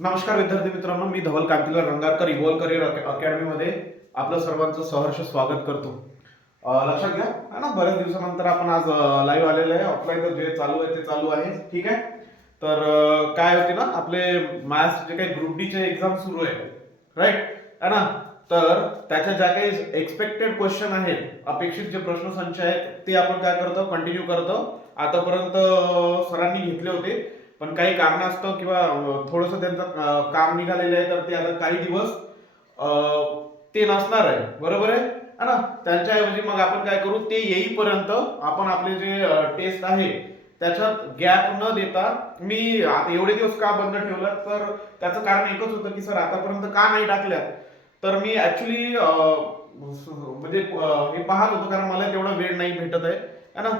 नमस्कार विद्यार्थी मित्रांनो, मी धवल कांतीलाल रंगारकर इव्हॉल्व करिअर अकॅडमीमध्ये आपलं सर्वांचं सहर्ष स्वागत करतो. लक्षात घ्या है ना, बऱ्याच दिवसानंतर आपण आज लाईव्ह आलेले आहे. ऑफलाईन जे चालू आहे ते चालू आहे. ठीक आहे. तर काय होते ना, आपले मॅथ्स जे काही ग्रुप डी चे एक्झाम सुरू आहे, राईट है ना. तर त्याच्या ज्या काही एक्सपेक्टेड क्वेश्चन आहेत, अपेक्षित जे प्रश्नसंच आहेत, ते आपण काय करतो, कंटिन्यू करतो. आतापर्यंत सरांनी घेतले होते, पण काही कारणास्तव किंवा थोडंसं त्यांचं काम निघालेलं आहे, तर ते आता काही दिवस ते नसणार आहे. बरोबर आहे ना. त्यांच्याऐवजी मग आपण काय करू, ते येईपर्यंत आपण आपले जे टेस्ट आहे त्याच्यात गॅप न देता, मी आता एवढे दिवस का बंद ठेवलं, तर त्याचं कारण एकच होतं की सर आतापर्यंत का नाही टाकल्या. तर मी ऍक्च्युली म्हणजे हे पाहत होतो, कारण मला तेवढा वेळ नाही भेटत आहे ना.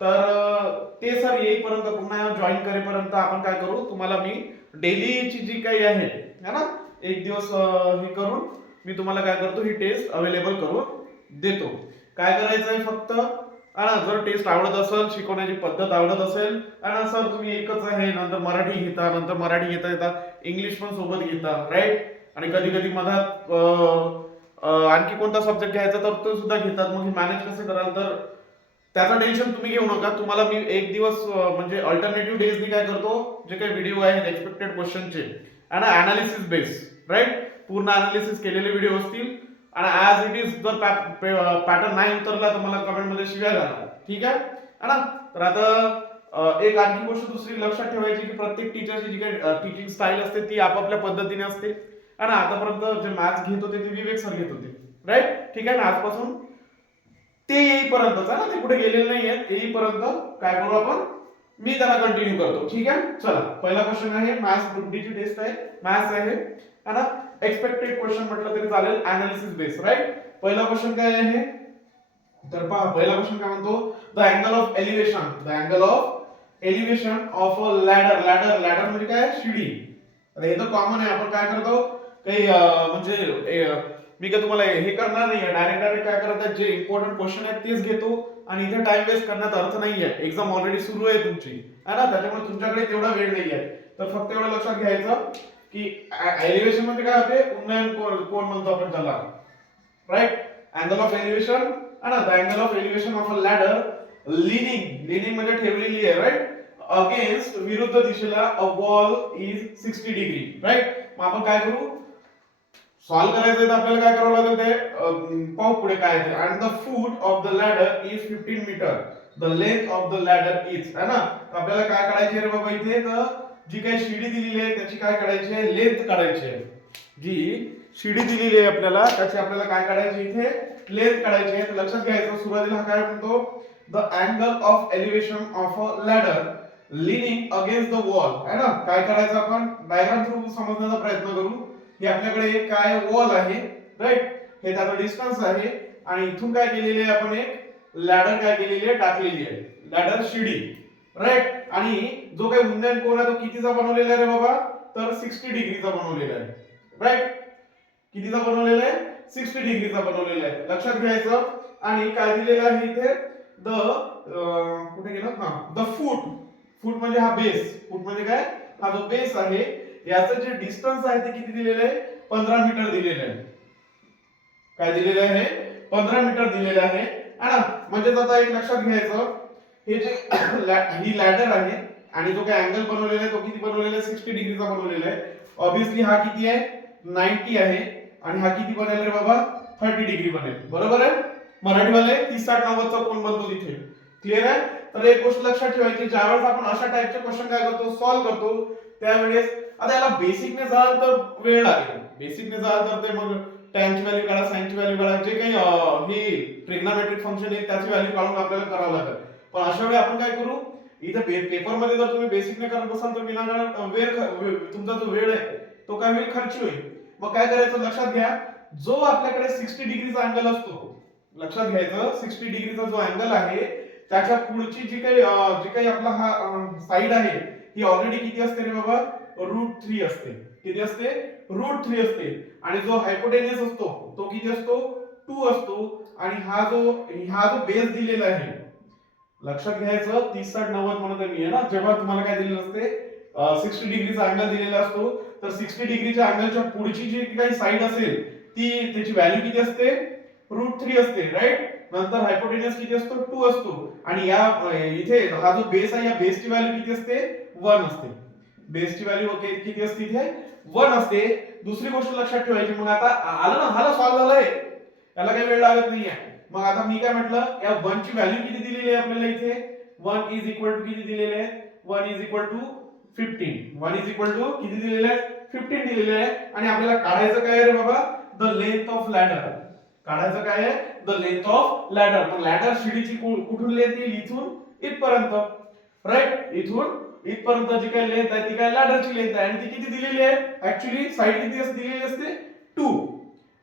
तर ते सर येईपर्यंत, पुन्हा जॉईन करेपर्यंत आपण काय करू, तुम्हाला मी डेलीची जी काही आहे है ना, एक दिवस हे करून मी तुम्हाला काय करतो, ही टेस्ट अवेलेबल करून देतो. काय करायचं आहे फक्त, जर टेस्ट आवडत असेल, शिकवण्याची पद्धत आवडत असेल, आणि सर तुम्ही एकच आहे, नंतर मराठी घेता, नंतर मराठी घेता येता इंग्लिश पण सोबत घेता, राईट. आणि कधी कधी मधात आणखी कोणता सब्जेक्ट घ्यायचा तर तो सुद्धा घेतात. मग मॅनेज कसं कराल, तर त्याचं टेन्शन तुम्ही घेऊ नका. तुम्हाला मी एक दिवस म्हणजे अल्टरनेटिव्ह डेजनी काय करतो, जे काही व्हिडिओ आहेत एक्सपेक्टेड क्वेश्चनचे आणि अनालिसिस बेस, राईट, पूर्ण अनालिसिस केलेले व्हिडिओ असतील. आणि ऍज इट इज जर पॅटर्न नाही उतरला तर मला कमेंटमध्ये शिव्या घाला. ठीक आहे ना. तर आता एक आणखी गोष्ट दुसरी लक्षात ठेवायची की प्रत्येक टीचरची जी काही टीचिंग स्टाईल असते ती आपापल्या पद्धतीने असते. आणि आतापर्यंत जे मॅथ्स घेत होते ते विवेक सर घेत होते, राईट. ठीक आहे ना. आजपासून ते येईपर्यंतच आहे ना, ते कुठे गेलेले नाही आहेत. येईपर्यंत काय करू आपण, मी त्याला कंटिन्यू करतो. ठीक आहे. चला, पहिला क्वेश्चन आहे, मॅथ्स ग्रुप डी ची टेस्ट आहे, मॅथ्स आहे ना. एक्सपेक्टेड क्वेश्चन म्हटलं तरी चालेल, अनालिसिस बेस, राईट. पहिला क्वेश्चन काय आहे, तर पहा पहिला क्वेश्चन काय म्हणतो, the angle of elevation, the angle of elevation of a ladder. Ladder ladder म्हणजे काय, शिडी. आता हे तर कॉमन आहे. आपण काय करतो, काही म्हणजे मी काय तुम्हाला हे करणार नाहीये, डायरेक्ट डायरेक्ट काय करत आहे, जे इम्पॉर्टंट क्वेश्चन आहेत तेच घेतो. आणि इथे टाइम वेस्ट करण्यात अर्थ नाहीये. एक्झाम ऑलरेडी सुरू आहे तुमची, है ना, त्याच्यामुळे तुमच्याकडे तेवढा वेळ नाहीये. तर फक्त एवढं लक्षात घ्यायचं की एलिव्हेशन म्हणजे काय होते, उन्नयन कोण म्हणतो आपण त्याला, राईट. अँगल ऑफ एलिव्हेशन है ना, the angle of elevation of a ladder leaning. Leaning म्हणजे ठेवलेली आहे, राईट, अगेन्स्ट विरुद्ध दिशेला a wall is 60 degree, right. मग आपण काय करू, सॉल्व करायचं तर आपल्याला काय करावं लागेल, ते पाहू पुढे काय आहे. And the foot of the ladder is 15 metre, the length of the ladder is, है ना. आपल्याला काय काढायची रे बाबा इथे, तर जी काही शिडी दिलेली आहे त्याची काय काढायची आहे, लेंथ काढायची आहे. जी शिडी दिलेली आहे आपल्याला त्याची आपल्याला काय काढायची, इथे लेंथ काढायची आहे. तर लक्षात घ्यायचं, सुरुवातीला काय म्हणतो, the angle of elevation of a ladder leaning against the wall, है ना. काय करायचं, आपण डायग्राम थ्रू समजण्याचा प्रयत्न करू. हे आपल्याकडे एक काय वॉल आहे, राईट, हे त्याचा डिस्टन्स आहे. आणि इथून काय केलेले आहे आपण, एक लॅडर काय केलेली आहे, टाकलेली आहे, लॅडर शिडी, राईट. आणि जो काही उन्नयन कोन आहे तो कितीचा बनवलेला आहे रे बाबा, तर 60 डिग्रीचा बनवलेला आहे, राईट. कितीचा बनवलेला आहे, 60 डिग्रीचा बनवलेला आहे. लक्षात घ्यायचं. आणि काय दिलेलं आहे इथे, द कुठे गेलं, द फूट. फूट म्हणजे हा बेस, फूट म्हणजे काय, हा जो बेस आहे याचं जे डिस्टन्स आहे ते किती दिलेलं आहे, 15 मीटर दिलेलं आहे. काय दिलेलं आहे, 15 मीटर दिलेलं आहे, है ना. म्हणजे आता एक लक्षात घ्यायचं, हे जे ही लॅडर आहे आणि जो काही अँगल बनवलेला आहे तो किती बनवलेला आहे, 60 डिग्रीचा बनवलेला आहे. ऑब्वियसली हा किती आहे, 90 आहे. आणि हा किती बनेल रे बाबा, 30 डिग्री बनेल. बरोबर आहे. मराठीवाले 30 60 90 चा कोण बनतो तिथे, क्लिअर आहे. तर एक गोष्ट लक्षात ठेवायची, ज्यावेळेस आपण अशा टाइपचे क्वेश्चन काय करतो, सॉल्व्ह करतो, त्यावेळेस आता याला बेसिकने जाल तर वेळ लागेल. बेसिकने जाल तर ते मग टॅनची व्हॅल्यू काढा, साइनची व्हॅल्यू काढा, जे काही हे ट्रिग्नोमेट्रिक फंक्शन आहे त्याची व्हॅल्यू काढून आपल्याला करावं लागेल. पण अशा वेळी आपण काय करू, इथे पेपर मध्ये जर तुम्ही बेसिकने करत असाल तर विनाकारण तुमचा जो वेळ आहे तो काय होईल, खर्च होईल. मग काय करायचं, लक्षात घ्या, जो आपल्याकडे 60 डिग्रीचा अँगल असतो, लक्षात घ्यायचं, 60 डिग्रीचा जो अँगल आहे त्याच्या पुढची जी काही आपला हा साइड आहे ही ऑलरेडी किती असते रे बाबा, √3 असते. किती असते, √3 असते. आणि जो हायपोटेन्यूस असतो तो किती असतो, 2 असतो. आणि हा जो बेस दिलेला आहे, लक्षात घ्यायचं, 30 60 90 म्हणत आहे मी, आहे ना. जेव्हा तुम्हाला काय दिलेलं असते, 60 डिग्रीचा अँगल दिलेला असतो, तर 60 डिग्रीच्या अँगलच्या पुढची जी काही साइड असेल ती त्याची व्हॅल्यू किती असते, √3 असते, राईट. नंतर हायपोटेन्यूस किती असतो, 2 असतो, आणि या इथे हा जो बेस आहे या बेसची व्हॅल्यू किती असते, 1 असते. बेसची व्हॅल्यू किती असते इथे, 1 असते. दुसरी गोष्ट लक्षात ठेवायची, मग आता आलं ना, झालं सॉल्व्ह झालंय, याला काही वेळ लागत नाहीये. मग आता मी काय म्हटलं, या 1 ची व्हॅल्यू किती दिलेली आहे आपल्याला इथे, 1 इज इक्वल टू किती दिलेले आहे, 1 is equal to 15. 1 is equal to किती दिलेले आहे, 15 दिलेले आहे. आणि आपल्याला काढायचं काय रे बाबा, द लेंथ ऑफ लॅडर. काढायचं काय आहे, द लेंथ ऑफ लॅडर. मग लॅडर शिडीची कुठून लेंथ येईल, इथून इथपर्यंत, राईट. इथून इथपर्यंत जी काही लेंथ आहे ती काय लॅडरची लेंथ आहे, आणि ती किती दिलेली आहे, ऍक्च्युली साइड किती दिलेली असते, 2,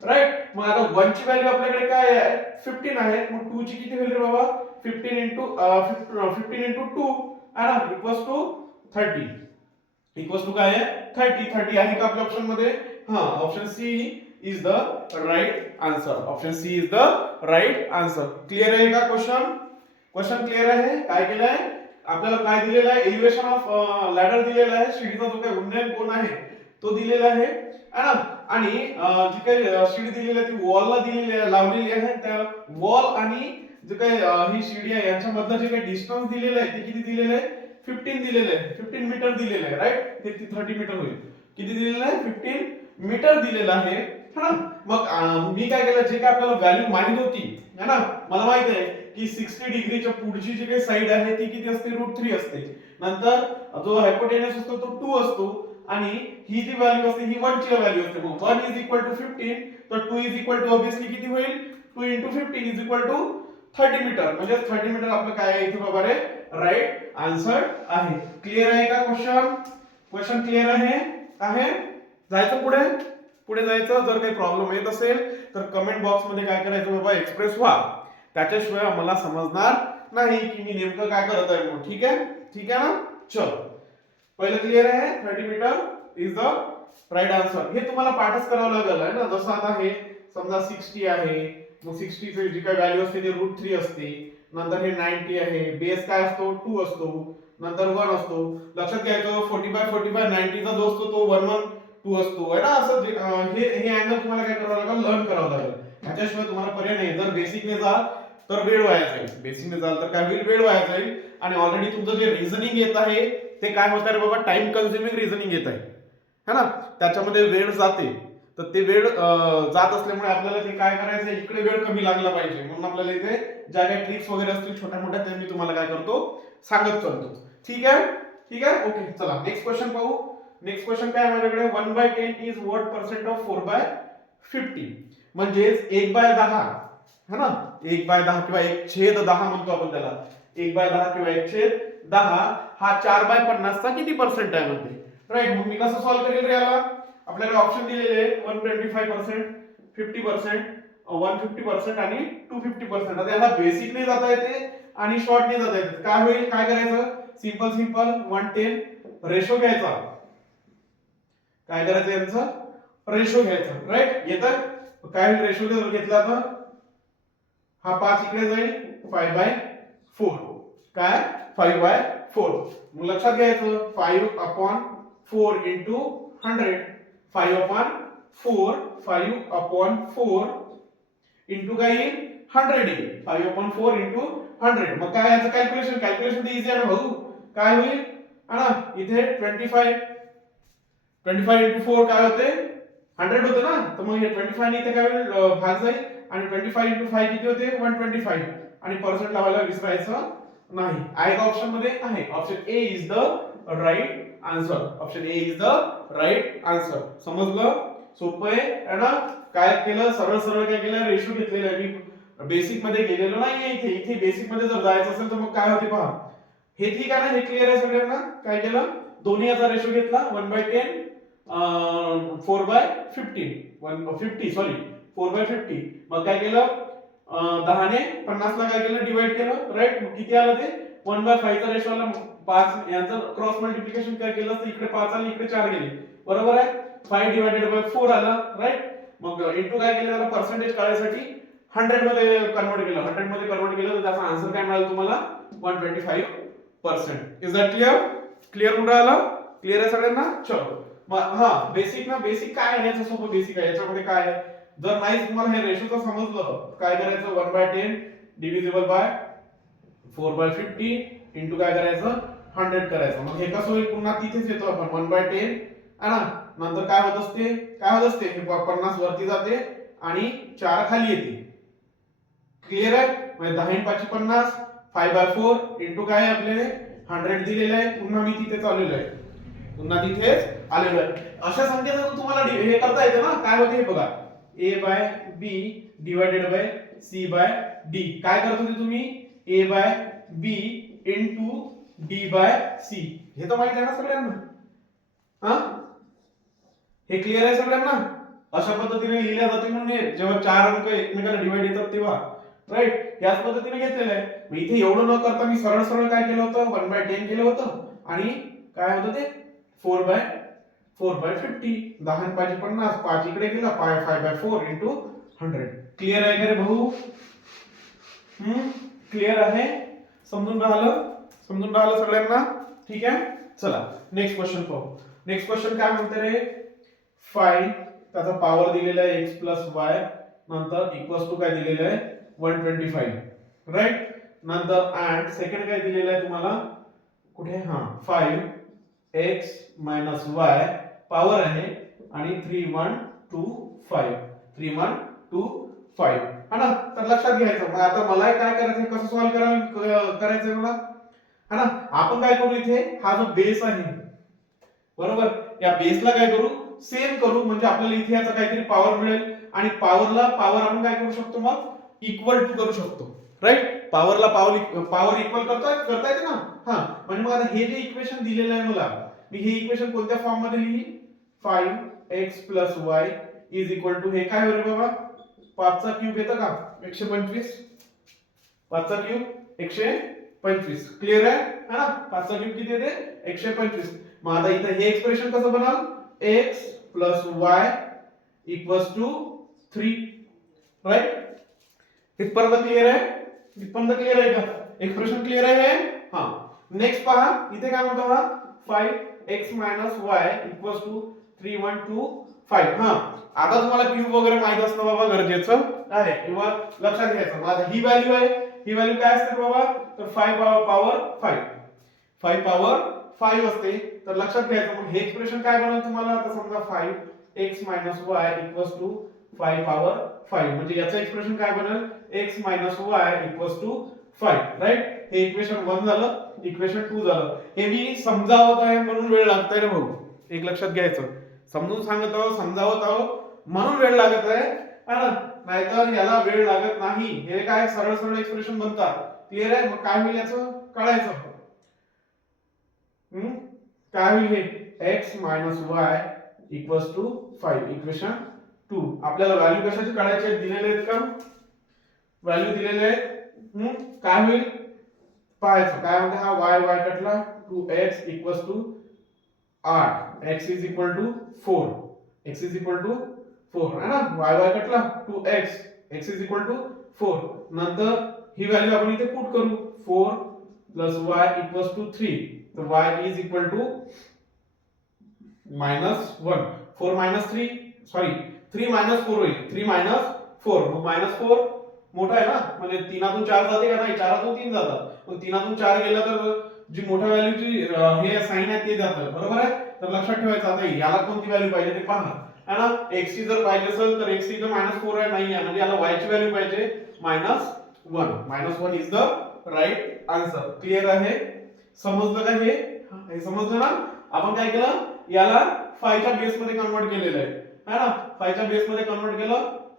राईट. मग आता 1 ची व्हॅल्यू आपल्याकडे काय आहे, 15 आहे. मग 2 ची किती होईल रे बाबा, 15 इंटू 2 आहे इक्वल्स टू 30. इक्वल्स टू काय आहे, 30 आहे का आपल्या ऑप्शन मध्ये, हा, option C is the right answer. Option C is the right answer. Clear आहे का क्वेश्चन, क्वेश्चन क्लियर आहे. काय केलंय आपल्याला, काय दिलेलं आहे, एलिव्हेशन ऑफ लॅडर दिलेला आहे, शिडीचा जो काही उन्नयन कोन आहे तो दिलेला आहे ना. आणि जी काही शिडी दिलेली आहे ती वॉलला दिलेली आहे, लावलेली आहे. त्या वॉल आणि जे काही ही शिडी आहे यांच्यामधलं जे काही डिस्टन्स दिलेलं आहे ते किती दिलेलं आहे, 15 दिलेलं आहे, 15 मीटर दिलेलं आहे, राईट. ते 30 मीटर होईल. किती दिलेलं आहे, 15 मीटर दिलेलं आहे, है ना. मग मी काय केलं, जे काय आपल्याला व्हॅल्यू माहित होती, है ना, मला माहित आहे की 60 डिग्रीच्या पुढची जी काही साइड आहे ती किती असते, √3 असते. नंतर जो हायपोटेन्यूस असतो तो 2 असतो, आणि ही जी व्हॅल्यू असते ही 1 ची व्हॅल्यू असते. मग 1 इज इक्वल टू 15, तर 2 इज इक्वल टू ऑब्वियसली किती होईल, 2 into 15 is equal to 30 metre. म्हणजे 30 मीटर आपलं काय आहे इथे बाबा रे, राईट आन्सर आहे. क्लियर आहे का क्वेश्चन, क्वेश्चन क्लियर आहे. जायचं पुढे, पुढे जायचं. जर काही प्रॉब्लेम येत असेल तर कमेंट बॉक्स मध्ये काय करायचं बाबा, एक्सप्रेस व्हा. त्याच्याशिवाय मला समजणार नाही की मी नेमकं काय करत आहे म्हणून. ठीक आहे, ठीक आहे ना. चल, पहिलं क्लियर आहे, 30 metre is the right answer. हे तुम्हाला पाठच करावं लागेल आहे ना. जसं आता हे समजा 60 आहे, मग 60 ची जी काही व्हॅल्यू असते ती √3 असते. नंतर हे 90 आहे, बेस काय असतो, 2 असतो, नंतर 1 असतो. लक्षात घ्यायचं 40/45 90 चा जो असतो तो 112 असतो, है ना. असं हे अँगल तुम्हाला काय करावं लागेल, लर्न करावं लागेल. ह्याच्याशिवाय तुम्हाला पर्याय नाही. जर बेसिकने जाल तर वेळ वाया जाईल, बेसिकने जाल तर काय होईल, वेळ वाया जाईल. आणि ऑलरेडी तुमचं जे रिझनिंग येत आहे ते काय होत आहे बाबा, टाइम कन्झ्युमिंग रिझनिंग येत आहे, है ना. त्याच्यामध्ये वेळ जाते, तर ते वेळ जात असल्यामुळे आपल्याला ते काय करायचं, इकडे वेळ कमी लागला पाहिजे. म्हणून आपल्याला इथे ज्या काही ट्रिक्स वगैरे असतील छोट्या मोठ्या त्या मी तुम्हाला काय करतो, सांगत चालतो. ठीक आहे, ठीक आहे, ओके. चला नेक्स्ट क्वेश्चन पाहू. नेक्स्ट क्वेश्चन काय आहे माझ्याकडे, 1/10 इज व्हॉट पर्सेंट ऑफ 4/50. म्हणजेच 1/10, है ना, 1/10 किंवा 1/10 म्हणतो आपण त्याला. 1/10 किंवा 1/10 हा 4/50 चा किती पर्सेंट आहे म्हणते, राईट. मग मी कसं सॉल्व्ह करेल रे याला, आपल्याकडे ऑप्शन दिलेले आहे 125%, 50%, 150% आणि 250%. आता याला बेसिक नाही जाता येते आणि शॉर्ट नाही जाता येते. काय होईल, काय करायचं, सिंपल 110 रेशो घ्यायचा. काय करायचं, यांचं रेशो घ्यायचा, राईट. येतं काय रेशो घेतला तर हा 5 इकडे जाईल, 5/4. काय, 5/4. मग लक्षात घ्यायचं 5/4 इंटू 100, 5/4, 5/4 इंटू काय येईल, 100 येईल. 5/4 इंटू 100. मग काय याचं कॅल्क्युलेशन, कॅल्क्युलेशन तर इझी आहे ना भाऊ. काय होईल, है ना, इथे 25 इंटू 4 काय होते, 100 होते ना. तर मग हे 25 ने इथे काय होईल, भाग जाईल. आणि 25 इंटू 5 किती होते, 125. आणि पर्सेंट लावायला विसरायचं नाही. आहे का ऑप्शन मध्ये, आहे. Option A is the right answer. Option A is the right answer. समजलं, सोपं आहे ना. काय केलं, सरळ सरळ काय केलं, रेशो घेतलेला आहे. मी बेसिक मध्ये गेलेलो नाहीये इथे. इथे बेसिक मध्ये जर जायचं असेल तर मग काय होते पहा. हे ठीक आहे ना, हे क्लिअर आहे सगळ्यांना. काय केलं, दोन्ही याचा रेशो घेतला, 1/10 4/50, 150 सॉरी 4/50. मग काय केलं, 10 ने 50 ला काय केलं, डिवाइड केलं, राईट. मग किती आलं ते, 1/5 चा रेशो आला. 5 यांचं क्रॉस मल्टिप्लिकेशन काय केलं तर इकडे 5 आले, इकडे 4 गेले, बरोबर आहे. 5/4 आलं, राईट. मग इंटू काय केलं, त्याला पर्सेंटेज काढायसाठी 100 मध्ये कन्वर्ट केलं. 100 मध्ये कन्वर्ट केलं तर त्याचा आन्सर काय मिळाला तुम्हाला, 125%. इज दॅट क्लिअर, क्लिअर कुठं आला, क्लिअर आहे सगळ्यांना? चलो हा बेसिक ना, बेसिक काय आहे याचं? सोपं बेसिक आहे. याच्यामध्ये काय आहे, जर नाही तुम्हाला हे रेशोचं समजलं काय करायचं, 1/10 डिव्हिजिबल बाय 4/50 इंटू काय करायचं, 100 करायचं. मग हे कसं होईल, पुन्हा तिथेच येतो आपण 1/10 आहे ना, नंतर काय होत असते, हे 50 वरती जाते आणि 4 खाली येते. क्लिअर आहे? म्हणजे 10 × 5 50, 5/4 इंटू काय आहे आपल्याला 100 दिलेलं आहे. पुन्हा मी तिथेच आलेलो आहे, अशा संख्येचं तुम्हाला हे करता येते ना, काय होते हे बघा, a/b डिवायडेड बाय c/d. काय करत होते तुम्ही, a/b इंटू d/c. हे तर माहित आहे ना सगळ्यांना? हा, हे क्लिअर आहे सगळ्यांना? अशा पद्धतीने लिहिल्या जाते म्हणून हे, जेव्हा 4 अंक एकमेकाला डिवाइड येतात तेव्हा, राईट, याच पद्धतीने घेतलेलं आहे. मग इथे एवढं न करता मी सरळ सरळ काय केलं होतं, 1/10 केलं होतं आणि काय होतं ते 4/50. 10 × 5 50, 5 इकडे गेला, 5/4 इंटू 100. क्लिअर आहे का रे भाऊ? क्लिअर आहे? समजून राहिलं सगळ्यांना? ठीक आहे, चला नेक्स्ट क्वेश्चन पाहू. नेक्स्ट क्वेश्चन काय म्हणते रे, फाइंड, त्याचा पॉवर दिलेला आहे x + y, नंतर इक्वल्स टू काय दिलेलं आहे 125, राईट. नंतर अँड सेकंड काय दिलेलं आहे तुम्हाला, कुठे, हा 5x - y पॉवर आहे आणि 3125 है ना. तर लक्षात घ्यायचं. मग आता मला काय करायचं, कसं सॉल्व्ह करायचं मला, है ना. आपण काय करू, इथे हा जो बेस आहे बरोबर, या बेसला काय करू, सेम करू, म्हणजे आपल्याला इथे याचा काहीतरी पॉवर मिळेल आणि पॉवर आपण काय करू शकतो, मग इक्वल टू करू शकतो, राईट. पॉवरला पॉवर इक्वल करता येते ना. हा, म्हणजे मग आता हे जे इक्वेशन दिलेलं आहे मला, मी हे इक्वेशन कोणत्या फॉर्म मध्ये लिहिली, 5x + y is equal to, हे काय होईल बाबा, 5चा क्यूब येतं का 125, 5चा क्यूब 125. क्लिअर आहे ना, 5चा क्यूब किती येते 125. मग आता इथे हे एक्सप्रेशन कसं बनाल, x + y = 3, राईट. इथपर्यंत क्लिअर आहे का, एक्सप्रेशन क्लिअर आहे? हा, नेक्स्ट पहा, इथे काय म्हणतो हा, 5x - y = 3125. हा, आता तुम्हाला क्यूब वगैरे माहित असणं बाबा गरजेचं आहे किंवा लक्षात घ्यायचं. मग आता ही व्हॅल्यू आहे, ही व्हॅल्यू काय असते बाबा, तर 5 पॉवर 5 असते. तर लक्षात घ्यायचं. मग हे एक्सप्रेशन काय बनवलं तुम्हाला, आता समजा 5x - y = 5 पॉवर 5, म्हणजे याचं एक्सप्रेशन काय बनेल, x - y = 5, राईट. हे इक्वेशन 1 झालं, इक्वेशन 2 झालं. हे मी समजावत आहे म्हणून वेळ लागतोय रे भाऊ, एक लक्षात घ्यायचं. समजून सांगत आहो, समजावत आहो म्हणून वेळ लागत आहे, नाहीतर याला वेळ लागत नाही. हे काय सरळ सरळ एक्सप्रेशन बनतात. क्लिअर आहे? मग काय होईल याचं कळायचं. काय होईल हे, x - y = 5, इक्वेशन 2. आपल्याला व्हॅल्यू कशाची काढायची दिलेले आहेत का, व्हॅल्यू दिलेले आहेत. काय होईल पाहायचं, काय म्हणते हा y कटला, 2x = 8, x = 4, है ना. y कटला 2x, x = 4. नंतर ही व्हॅल्यू आपण इथे पुट करू, 4 + y = 3, तर y = -1. 4 - 3 सॉरी 3 - 4 होईल, 3 - 4. मग -4 मोठा आहे ना, म्हणजे 3तून 4 जाते का नाही, 4तून 3 जातात. मग 3तून 4 गेला तर जी मोठ्या व्हॅल्यूची हे साइन आहे ते जातं, बरोबर आहे. तर लक्षात ठेवायचं. आता याला कोणती व्हॅल्यू पाहिजे ते पहा, है ना. x ची जर पाहिजे असेल तर x इथं -4 आहे, नाही आहे, म्हणजे याला y ची व्हॅल्यू पाहिजे -1. -1 is the right answer. Clear आहे? समजलं का हे समजलं ना. आपण काय केलं, याला 5 च्या बेस मध्ये कन्वर्ट केलेलं आहे, है ना. 5 च्या बेस मध्ये कन्वर्ट केलं,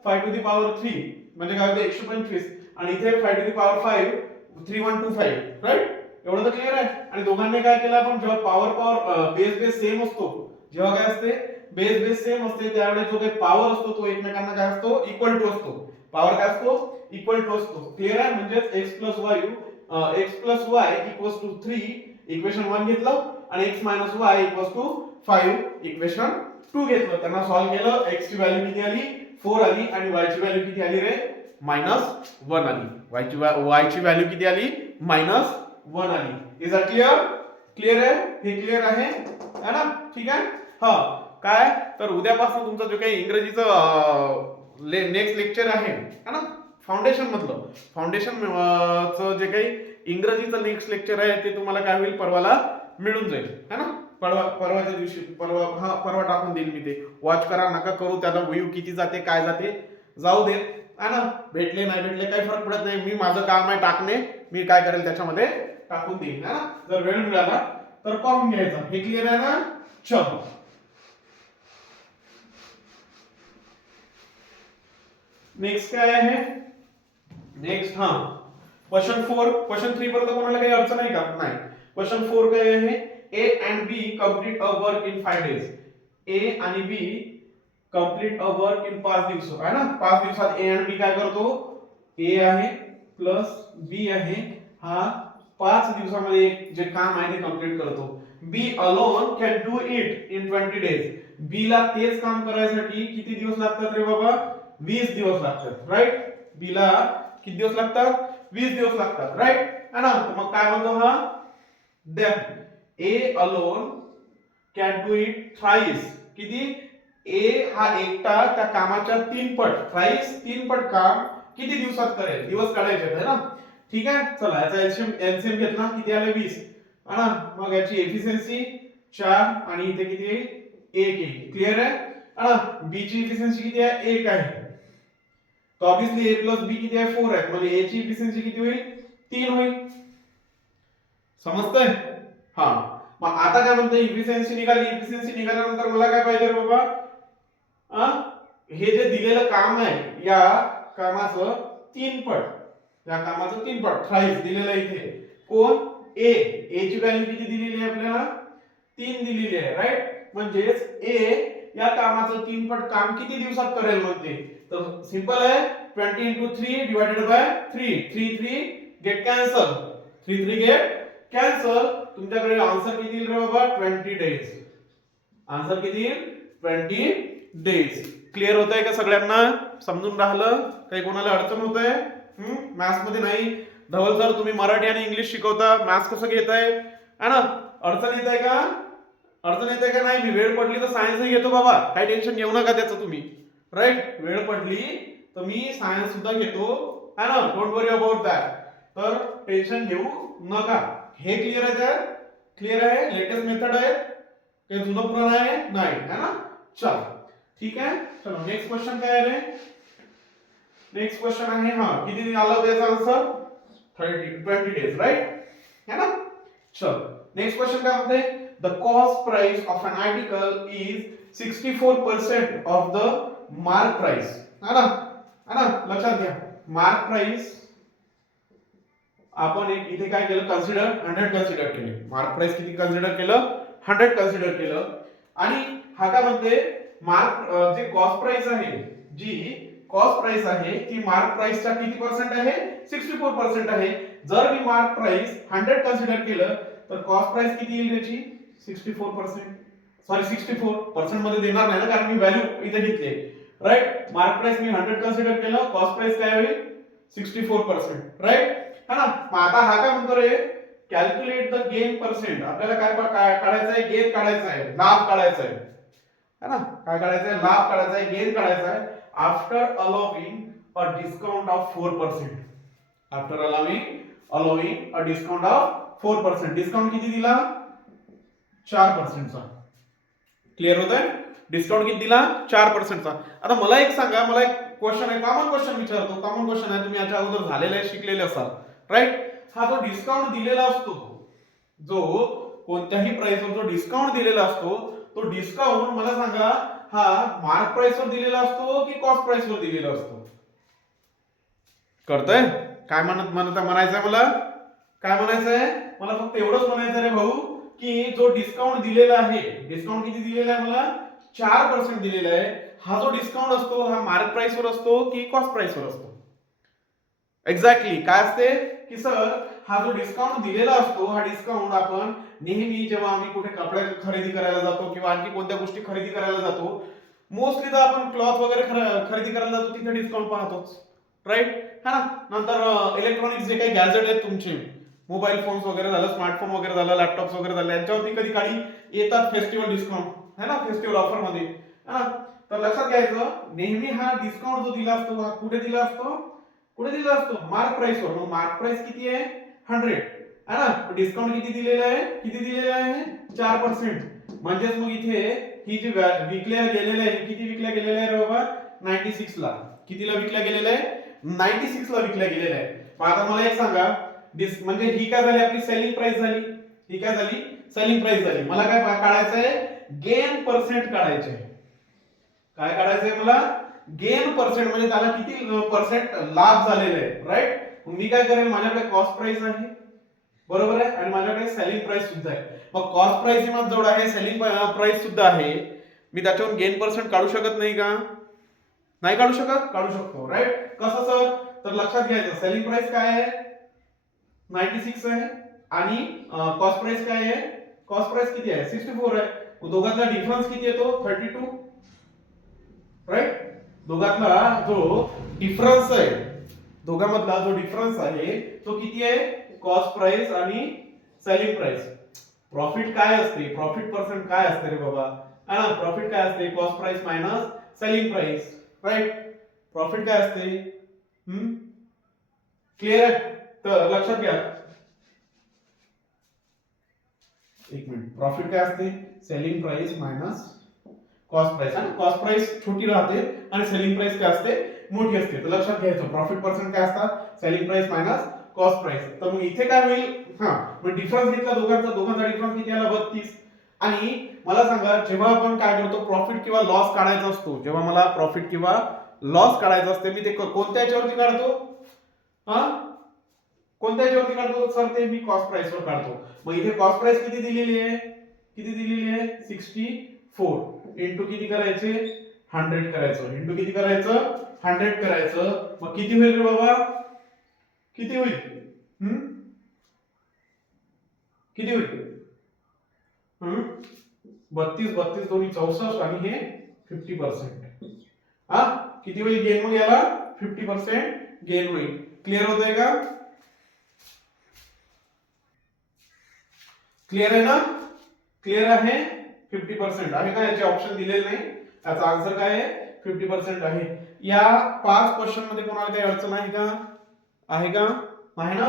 5⁻³ म्हणजे काय होते 125, आणि इथे 5⁵ 3125, राईट. एवढं तर क्लिअर आहे. आणि दोघांनी काय केलं आपण, जेव्हा पॉवर बेस सेम असतो, जेव्हा काय असते बेस सेम असते, त्यावेळेस जो काही पॉवर असतो तो एकमेकांना काय असतो, इक्वल टू असतो. पॉवर काय असतो, इक्वल टू असतो. क्लिअर आहे? म्हणजे x + y = 3 इक्वेशन 1 घेतलं आणि x - y = 5 इक्वेशन 2 घेतलं. त्यांना सॉल्व्ह केलं, x ची व्हॅल्यू किती आली, 4 आली, आणि y ची व्हॅल्यू किती आली रे, -1 आली. y ची व्हॅल्यू किती आली, -1 आली. Is that clear? क्लिअर आहे, हे क्लिअर आहे है ना? ठीक आहे. हा काय तर उद्यापासून तुमचं जे काही इंग्रजीचं नेक्स्ट लेक्चर आहे ना, फाउंडेशन मधलं फाउंडेशन जे काही इंग्रजीचं नेक्स्ट लेक्चर आहे ते तुम्हाला काय होईल, परवाला मिळून जाईल है ना. परवाच्या दिवशी परवा टाकून देईल मी ते. वॉच करा, नका करू, त्याला व्ह्यू किती जाते काय जाते जाऊ दे है ना. भेटले नाही भेटले काही फरक पडत नाही. मी माझं काम आहे टाकणे, मी काय करेल त्याच्यामध्ये टाकून देईन है ना. जर वेळ मिळाला तर पाहून घ्यायचा. हे क्लिअर आहे ना? चलो नेक्स्ट काय आहे? Next question 4. क्वेश्चन 3 पर्यंत कोणाला काही अडचण आहे का? नाही. क्वेश्चन 4 काय आहे? A and B complete a work in 5 days. A आणि बी कंप्लीट अ वर्क इन 5 दिवस आहे ना. 5 दिवसात ए आणि बी काय करतो? ए आहे प्लस बी आहे, हा 5 दिवसामध्ये एक जे काम आहे ते कंप्लीट करतो. B alone can do it in 20 days. B ला तेच काम करायसाठी किती दिवस लागतात रे बाबा? 20 दिवस लागतात. राईट. बी ला किती दिवस लागतात? 20 दिवस लागतात. राईट है ना. मग काय म्हणतो हा? Then A alone can do it thrice. किती? ए हा एकटा त्या कामाच्या 3 पट, थ्राइस 3 पट काम किती दिवसात करेल? दिवस काढायचे आहे ना. ठीक आहे. चला याचा एलसीएम घेतला, किती आले? 20 है ना. मग याची एफिशियन्सी 4 आणि इथे किती येईल? 1 येईल. क्लिअर आहे है ना. बी ची एफिशियन्सी किती आहे? 1 आहे. तो ऑब्वियसली ए प्लस बी किती आहे? 4 आहे. म्हणजे ए ची एफिशियन्सी किती होईल? 3 होईल. समजतंय? हा. मग आता काय म्हणते? इफिशियन्सी निघाली. इफिशियन्सी निघाल्यानंतर मला काय पाहिजे रे बाबा? हे जे दिलेलं काम आहे या कामाचं 3 पट, या कामाचं 3 पट थ्राइस दिलेलं इथे. कोण? ए. ए ची व्हॅल्यू किती दिलेली आहे आपल्याला? 3 दिलेली आहे. राईट. म्हणजेच ए या कामाचं 3 पट काम किती दिवसात करेल म्हणते? तर सिंपल आहे. 20 into 3 divided by 3. 3 get cancel. 3 get cancel. तुमच्याकडे आन्सर किती येईल रे बाबा? 20 days. आन्सर किती येईल? 20 days. क्लिअर होतंय का सगळ्यांना? समजून राहिलं? काही कोणाला अडचण होत आहे? मॅथ्स मध्ये नाही. धवल सर तुम्ही मराठी आणि इंग्लिश शिकवता, मॅथ्स कसं घेताय है ना? अडचण येत आहे का? अडचण येत आहे का? नाही. मी वेळ पडली तर सायन्सही घेतो बाबा, काही टेन्शन घेऊ नका त्याचं तुम्ही. राईट. वेळ पडली तर मी सायन्स सुद्धा घेतो है ना. Don't worry about that. तर टेन्शन घेऊ नका. हे क्लिअर आहे? तर क्लिअर आहे. लेटेस्ट मेथड आहे, काही जुनं पुराण आहे नाही है ना. चल ठीक आहे. चलो नेक्स्ट क्वेश्चन काय आहे? नेक्स्ट क्वेश्चन आहे किती आलं त्याचा आन्सर? 20 days. राईट है ना. चल नेक्स्ट क्वेश्चन काय म्हणते? The cost price of an article is 64% of the mark price है ना. है ना. लक्षात घ्या. मार्क प्राइस आपण एक इथे काय केलं? कन्सिडर 100 कन्सिडर केले. मार्क प्राइस किती कन्सिडर केलं? 100 कन्सिडर केलं. आणि हा काय म्हणते? मार्क जे कॉस्ट प्राइस आहे, जी कॉस्ट प्राइस आहे ती मार्क प्राइसच्या किती पर्सेंट आहे? 64% आहे. जर मी मार्क प्राइस 100 कन्सिडर केलं तर कॉस्ट प्राइस किती येईल त्याची? 64%. सॉरी 64% मध्ये देणार नाही ना, कारण मी व्हॅल्यू इथे घेतली. राईट. मार्क प्राइस मी 100 कन्सिडर केलं, कॉस्ट प्राइस काय होईल? 64%. राईट है ना. मग आता हा काय म्हणतो रे? Calculate the gain percent. आपल्याला काय काढायचं आहे? गेन काढायचं आहे, लाभ काढायचा आहे है ना. काय काढायचं आहे? लाभ काढायचा आहे, गेन काढायचा आहे. After allowing a discount of 4%. After allowing a discount of 4%. Discount किती दिला? 4% चा. क्लिअर होतंय? डिस्काउंट किती दिला? 4% चा. आता मला एक सांगा, मला एक क्वेश्चन आहे, कॉमन क्वेश्चन विचारतो. कॉमन क्वेश्चन आहे, तुम्ही याच्या अगोदर झालेले आहे, शिकलेले असाल. राईट. हा जो डिस्काउंट दिलेला असतो, जो कोणत्याही प्राइसवर जो डिस्काउंट दिलेला असतो, तो डिस्काउंट मला सांगा हा मार्क प्राइस वर दिलेला असतो की कॉस्ट प्राइस वर दिलेला असतो? कळतंय काय म्हणायचंय मला? काय म्हणायचंय मला? फक्त एवढंच म्हणायचं रे भाऊ की जो डिस्काउंट दिलेला आहे, डिस्काउंट किती दिलेला आहे मला? 4% दिलेला आहे. हा जो डिस्काउंट असतो हा मार्क प्राइस वर असतो की कॉस्ट प्राइस वर असतो? एक्झॅक्टली काय असते की सर हा जो डिस्काउंट दिलेला असतो, हा डिस्काउंट आपण नेहमी जेव्हा आम्ही कुठे कपडे खरेदी करायला जातो किंवा आणखी कोणत्या गोष्टी खरेदी करायला जातो, मोस्टली तर आपण क्लॉथ वगैरे खरेदी करायला जातो तिथे डिस्काउंट पाहतोच. राईट है ना. नंतर इलेक्ट्रॉनिक्स जे काही गॅजेट आहेत तुमचे, मोबाईल फोन्स वगैरे झालं, स्मार्टफोन वगैरे झालं, लॅपटॉप्स वगैरे झाले, यांच्यावरती कधी काळी येतात फेस्टिवल डिस्काउंट है ना, फेस्टिवल ऑफर मध्ये है ना. तर लक्षात घ्यायचं नेहमी हा डिस्काउंट जो दिला असतो हा कुठे दिला असतो, कुठे दिला असतो, मार्क प्राइस वर. मग मार्क प्राइस किती आहे 100 है ना, डिस्काउंट किती दिलेला आहे, किती दिलेला आहे 4%. म्हणजेच मग इथे ही जी विकल्या गेलेलं आहे किती विकल्या गेलेलं आहे रे बाबा 96 ला. कितीला विकल्या गेलेलं आहे 96 ला विकल्या गेलेलं आहे. मग आता मला एक सांगा म्हणजे ही काय झाली आपली सेलिंग प्राइस झाली, ही काय झाली सेलिंग प्राइस झाली. मला काय काढायचं आहे गेन पर्सेंट काढायचे आहे. काय काढायचंय मला गेन पर्सेंट, म्हणजे त्याला किती पर्सेंट लाभ झालेला आहे राईट. मी काय करेल माझ्याकडे कॉस्ट प्राइस आहे बरोबर आहे आणि माझ्याकडे सेलिंग प्राइस सुद्धा आहे. मग कॉस्ट प्राइस माझं जवळ आहे, सेलिंग प्राइस सुद्धा आहे, मी त्याच्यावरून गेन पर्सेंट काढू शकत नाही का, नाही काढू शकत, काढू शकतो राईट. कसं सर, तर लक्षात घ्यायचं सेलिंग प्राइस काय आहे 96 आहे आणि कॉस्ट प्राइस काय आहे, कॉस्ट प्राइस किती आहे 64 आहे. दोघांचा डिफरन्स किती येतो 32 राईट. दोघांतला जो डिफरन्स आहे, दोघांमधला जो डिफरन्स आहे तो किती आहे कॉस्ट प्राइस आणि सेलिंग प्राइस. प्रॉफिट काय असते, प्रॉफिट पर्सेंट काय असते रे बाबा है ना, प्रॉफिट काय असते cost price minus selling price right. Profit काय असते क्लिअर आहे. तर लक्षात घ्या एक मिनिट, प्रॉफिट काय असते selling price minus cost price. आणि कॉस्ट प्राइस छोटी राहते आणि सेलिंग प्राइस काय असते मोठी असते. तर लक्षात घ्यायचं प्रॉफिट पर्सेंट काय असतात selling price minus cost price. तर मग इथे काय होईल मग डिफरन्स घेतला दोघांचा डिफरन्स किती आला 32. आणि मला सांगा जेव्हा आपण काय करतो प्रॉफिट किंवा लॉस काढायचा असतो, जेव्हा मला प्रॉफिट किंवा लॉस काढायचा असते मी ते कोणत्या याच्यावरती काढतो, कोणत्या याच्यावरती काढतो सर, ते मी कॉस्ट प्राइस वर काढतो. मग इथे कॉस्ट प्राइस किती दिलेली आहे, किती दिलेली आहे 64 इंटू किती करायचे 100 करायचं, इंटू किती करायचं 100 करायचं. मग किती होईल रे बाबा, किती होईल किती होईल 32 दोन्ही 64 आणि हे 50%. किती होईल गेन, मग याला 50% गेन होईल. क्लिअर होतंय का, क्लिअर आहे ना, क्लिअर आहे 50% आहे का, याचे ऑप्शन दिलेले नाही, याचा आन्सर काय आहे 50% आहे. या 5 क्वेश्चन मध्ये कोणाला काही अडचण आहे का, आहे का, नाही ना,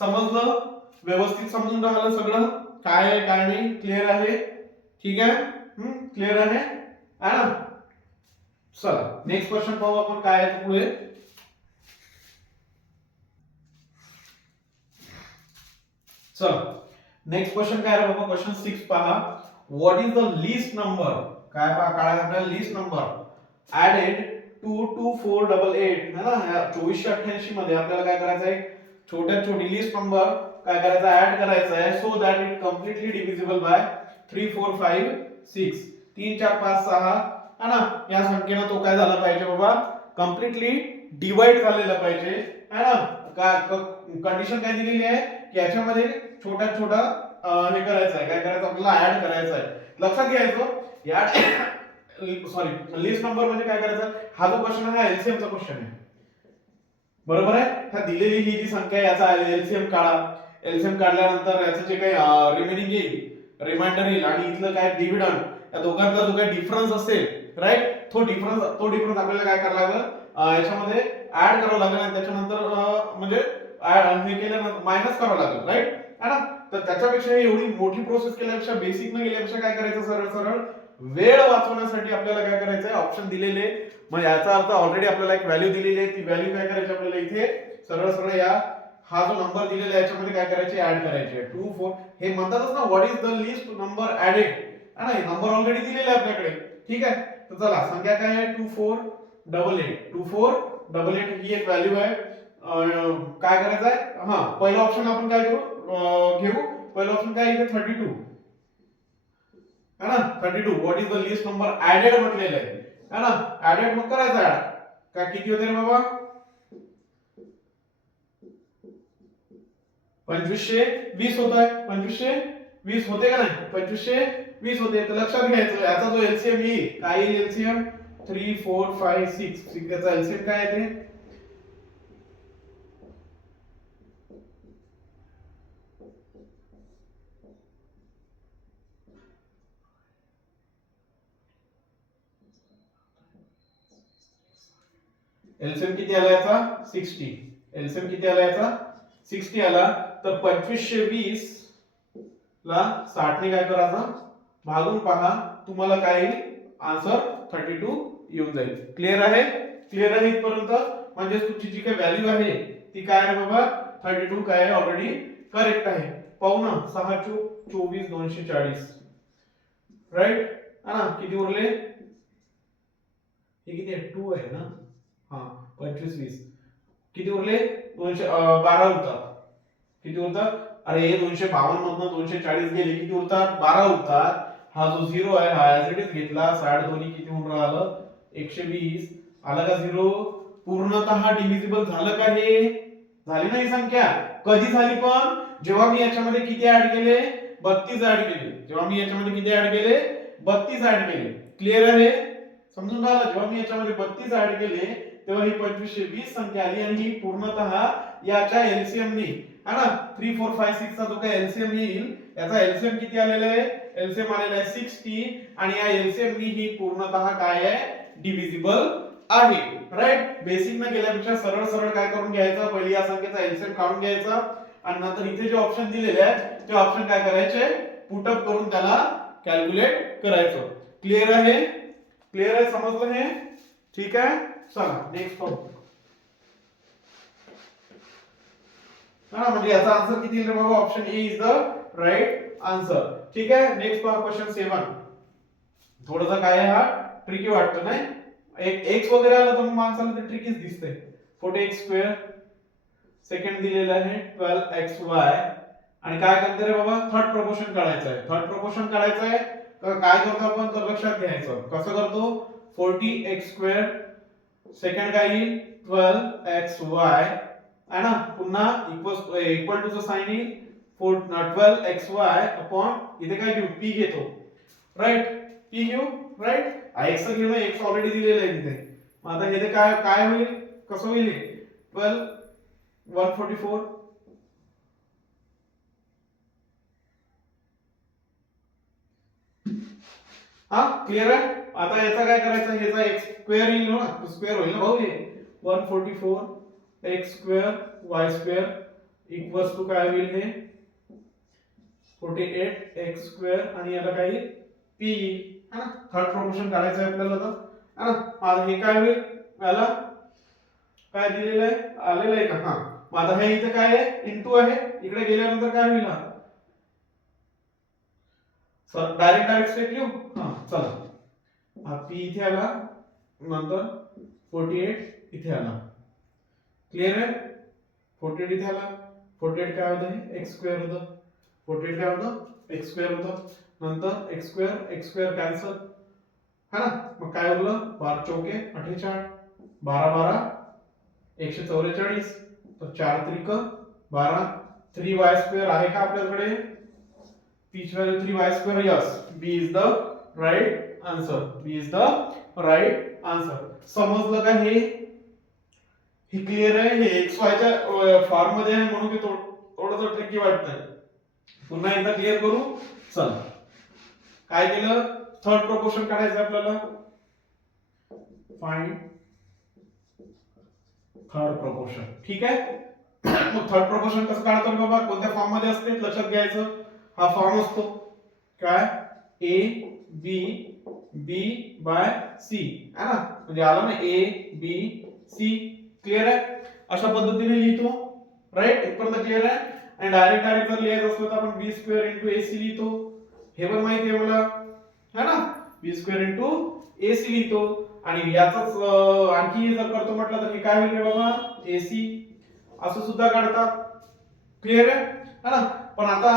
समजलं व्यवस्थित समजून राहिलं सगळं काय आहे काय नाही, क्लिअर आहे ठीक आहे क्लिअर आहे ना. चला नेक्स्ट क्वेश्चन पाहू आपण काय आहे पुढे. चला नेक्स्ट क्वेश्चन काय आहे बाबा, क्वेश्चन 6 पहा. What is the list number, काय पहा काढायला आपल्याला लिस्ट नंबर ऍडेड टू 2488 है ना. 2488 मध्ये आपल्याला काय करायचं आहे छोट्यात छोटी लिस्ट नंबर काय करायचा ऍड करायचा आहे so that it completely divisible by 3 4 5 6 3 4 5 6 है ना. या संख्येने तो काय झाला पाहिजे बाबा कम्प्लिटली डिवाइड झालेला पाहिजे है ना. कंडिशन काय दिलेली आहे की याच्यामध्ये छोटा छोटा हे करायचं आहे, काय करायचं आपल्याला ऍड करायचं आहे. लक्षात घ्यायचं ऍड सॉरी लिस्ट नंबर म्हणजे काय करायचं, हा जो क्वेश्चन आहे एलसीएम चा क्वेश्चन आहे बरोबर आहे. ह्या दिलेली ही जी संख्या आहे याचा एलसीएम काढा, एलसीएम काढल्यानंतर याचं जे काही रिमेनिंग येईल रिमाइंडर येईल आणि इथलं काय डिव्हिडंड या दोघांचा जो काही डिफरन्स असेल राईट तो डिफरन्स आपल्याला काय करावं लागेल याच्यामध्ये ऍड करावं लागेल आणि त्याच्यानंतर म्हणजे हे केल्यानंतर मायनस करावं लागेल राईट है ना. तर त्याच्यापेक्षा एवढी मोठी प्रोसेस केल्यापेक्षा बेसिक न गेल्यापेक्षा काय करायचं सरळ सरळ वेळ वाचवण्यासाठी आपल्याला काय करायचं आहे ऑप्शन दिलेले. मग याचा अर्थ ऑलरेडी आपल्याला एक व्हॅल्यू दिलेली आहे, ती व्हॅल्यू काय करायची आपल्याला इथे सरळ सरळ या हा जो नंबर दिलेला आहे याच्यामध्ये काय करायचे ऍड करायचे 2 4 हे म्हणतातच ना what is the list number added है ना. नंबर ऑलरेडी दिलेला आहे आपल्याकडे ठीक आहे. तर चला संख्या काय आहे 2488 ही एक व्हॅल्यू आहे. काय करायचं आहे पहिला ऑप्शन आपण काय करू घेऊ, पहिला ऑप्शन काय इथे 32 है ना. 32 what is the list number added म्हटलेलं आहे ना. ऍडेड मग करायचं ऍड काय किती होते रे बाबा 2520 होत आहे. 2520 होते का नाही 2520 होते. तर लक्षात घ्यायचं याचा जो एलसीएम येईल काय येईल एलसीएम 3 4 5 6 याचा एलसीएम काय येते एलसीएम किती आला याचा 60, एलसीएम किती आला याचा 60 आला, तर 2520 ला 60 ने काय करायचं भागून पहा, तुम्हाला काय येईल आन्सर 32 येऊन जाईल. क्लिअर आहे? क्लिअर आहे इथपर्यंत? म्हणजे तुमची जी काही व्हॅल्यू आहे ती काय आहे बाबा 32 काय आहे ऑलरेडी करेक्ट आहे. पाहू ना 6 चोक 24 240 राईट. हा किती उरले, हे किती आहे 2 आहे ना, हा 25 20 किती उरले 212 उरतात. किती उरतात, अरे हे 252 मधनं 240 गेले किती उरतात 12 उरतात. हा जो 0 आहे हा ऍज इट इज घेतला, 60 दोन्ही किती होऊन राहिलं 120 आला का 0. पूर्णतः डिव्हिजिबल झालं का, हे झाली नाही संख्या. कधी झाली पण, जेव्हा मी याच्यामध्ये किती ऍड केले 32 ऍड केले, जेव्हा मी याच्यामध्ये किती ऍड केले 32 ऍड केले. क्लिअर आहे? समजून राहिलं? जेव्हा मी याच्यामध्ये 32 ऍड केले तेव्हा ही 2520 संख्या आली, आणि ही पूर्णतः याच्या एलसीएम नी है ना 3 4 5 6 चा जो काही एलसीएम येईल याचा एलसीएम किती आलेला आहे, एलसीएम आलेला आहे 60, आणि या एलसीएम नी ही पूर्णतः काय आहे डिव्हिजिबल आहे. राईट. बेसिक न गेल्यापेक्षा सरळ सरळ काय करून घ्यायचं, पहिली या संख्येचा एलसीएम काढून घ्यायचा, आणि नंतर इथे जे ऑप्शन दिलेले आहेत ते ऑप्शन काय करायचे पुट अप करून त्याला कॅल्क्युलेट करायचं. क्लिअर आहे? क्लिअर आहे? समजलं हे? ठीक आहे. चला नेक्स्ट पाहू. हा म्हणजे याचा आन्सर किती येईल रे बाबा, option A is the right answer. ठीक आहे. नेक्स्ट पहा क्वेश्चन 7. थोडासा काय हा ट्रिकी वाटतो नाही, एक एक्स वगैरे आला तर मग माणसाला ते ट्रिकीच दिसते. 40x², सेकंड दिलेला आहे 12xy, आणि काय करते रे बाबा थर्ड प्रोपोर्शन काढायचं आहे. थर्ड प्रोपोर्शन काढायचं आहे तर काय करतो आपण, तर लक्षात घ्यायचं कसं करतो. 40x², सेकंड काय येईल 12xy है ना, पुन्हा इक्वल टू चं साइन येईल 12xy अपॉन इथे काय घेऊ p घेतो. राईट. p घेऊ. राईट. x घेऊ ना, x ऑलरेडी दिलेला आहे तिथे. मग आता हे काय काय होईल, कसं होईल 12 144 हा क्लिअर आहे. आता याचा काय करायचं, ह्याचा x² येईल ना, स्क्वेअर होईल ना भाऊ, हे 144x²y² इक्वल्स टू काय होईल हे 48x², आणि याला काय येईल p येईल है ना. थर्ड प्रोपोर्शन काढायचं आहे आपल्याला तर है ना. आता हे काय होईल, याला काय दिलेलं आहे आलेलं आहे का, हा मग आता हे इथे काय आहे इनटू आहे, इकडे गेल्यानंतर काय होईल हा सर डायरेक्ट स्टेप घेऊ. हा चला, हा p इथे आला, नंतर 48 इथे आला. क्लिअर आहे. 48 इथे आला, 48 काय होतं x² होतं, 48 काय होतं x² होतं, नंतर x² कॅन्सल है ना. मग काय उरलं 12 चौके 48, 12 12 144, तर 4 त्रिक 12, 3y² आहे का आपल्याकडे, p ची value 3y². Yes, b is the right answer. b is the right answer. समजलं का हे? ही क्लिअर आहे. हे xy च्या फॉर्म मध्ये आहे म्हणून ते थोडंसं ट्रिकी वाटतंय. पुन्हा एकदा क्लिअर करू. चला काय केलं, थर्ड प्रोपोर्शन काढायचं आपल्याला. Find third proportion. ठीक आहे. मग थर्ड प्रोपोर्शन कसं काढतो बाबा, कोणत्या फॉर्म मध्ये असते लक्षात घ्यायचं. हा फॉर्म असतो काय a b b by c है ना, म्हणजे आला ना a b c. क्लिअर आहे. अशा पद्धतीने लिहितो. राईट. इथपर्यंत क्लिअर आहे. आणि डायरेक्ट जर लिहायचं असलं तर आपण b² इंटू ac लिहितो. हे पण माहिती आहे मला है ना, b² इंटू ac लिहितो. आणि याचाच आणखी जर करतो म्हटलं तर हे काय होईल बाबा ac असं सुद्धा काढतात. क्लिअर आहे है ना. पण आता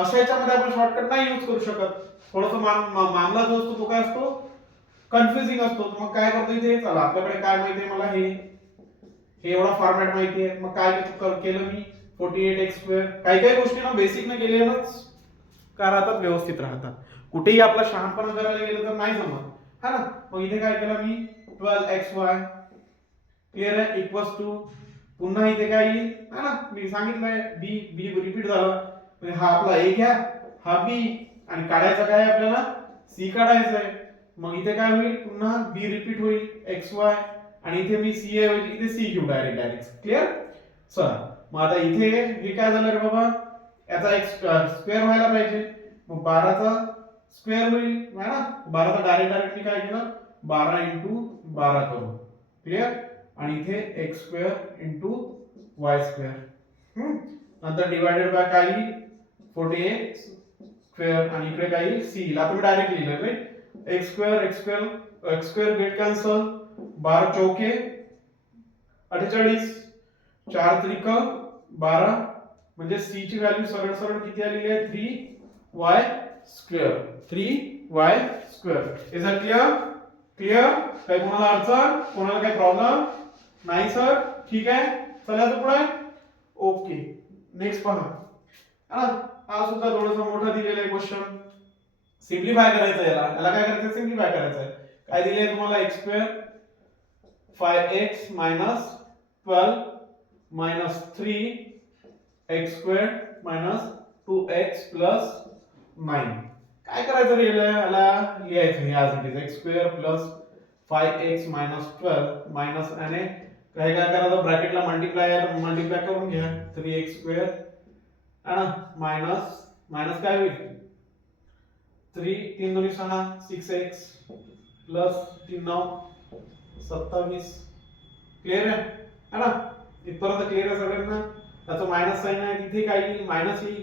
अशा याच्यामध्ये आपण शॉर्टकट नाही यूज करू शकत. थोडंसं मामला जो असतो तो काय असतो कन्फ्युजिंग असतो. मग काय करतो इथे, चला आपल्याकडे काय माहिती आहे मला, हे एवढा फॉर्मॅट माहिती आहे. मग काय केलं मी 48x². काही काही गोष्टी ना बेसिक न केल्यानंच काय राहतात व्यवस्थित राहतात. कुठेही आपला शहाणपणा करायला गेलं तर नाही जमत है ना. मग इथे काय केलं मी 12xy. क्लिअर आहे. इक्वल्स टू पुन्हा इथे काय येईल है ना, मी सांगितलंय b रिपीट झाला, म्हणजे हा आपला a घ्या, हा b, आणि काढायचा काय आपल्याला c काढायचा आहे. मग इथे काय होईल पुन्हा b रिपीट होईल xy, आणि इथे मी सी ऐवजी इथे सी घेऊ डायरेक्ट क्लिअर. चला मग आता इथे हे काय झालं रे बाबा, याचा एक स्क्वेअर व्हायला पाहिजे, मग 12चा स्क्वेअर होईल है ना. 12चा डायरेक्ट मी काय केलं 12 इंटू 12 करू क्लिअर. आणि इथे x square into Y square, नंतर डिवायडेड बाय काय येईल 48 स्क्वेअर आणि इकडे काय येईल सी येईल. आता मी डायरेक्ट लिहिलं right, x square get cancel, 12 चौके 48, 4 त्रिक 12, म्हणजे सी ची व्हॅल्यू सरळ सरळ किती आलेली आहे 3y square, 3y square. Is it clear. काही कोणाला अडचण, कोणाला काही प्रॉब्लेम नाही सर, ठीक आहे. चला तर पुढे ओके. नेक्स्ट पहा, हा सुद्धा थोडासा मोठा दिलेला आहे क्वेश्चन. सिम्प्लिफाय करायचं, याला काय करायचं सिम्प्लिफाय करायचं. काय दिले तुम्हाला x square 5x minus 12 minus 3 x square minus 2x plus 9. काय करायचं रे याला लिहायचं हे आज it x square plus 5x minus 12 minus आणि काय करायचं ब्रॅकेटला मल्टिप्लाय करून घ्या 3x स्क्वेअर आणि मायनस काय होईल 3 2 6 6x प्लस 3 9 27. क्लिअर आहे ना, इथपर्यंत क्लिअर आहे सगळ्यांना. त्याचं मायनस साइन आहे, तिथे काय येईल मायनस येईल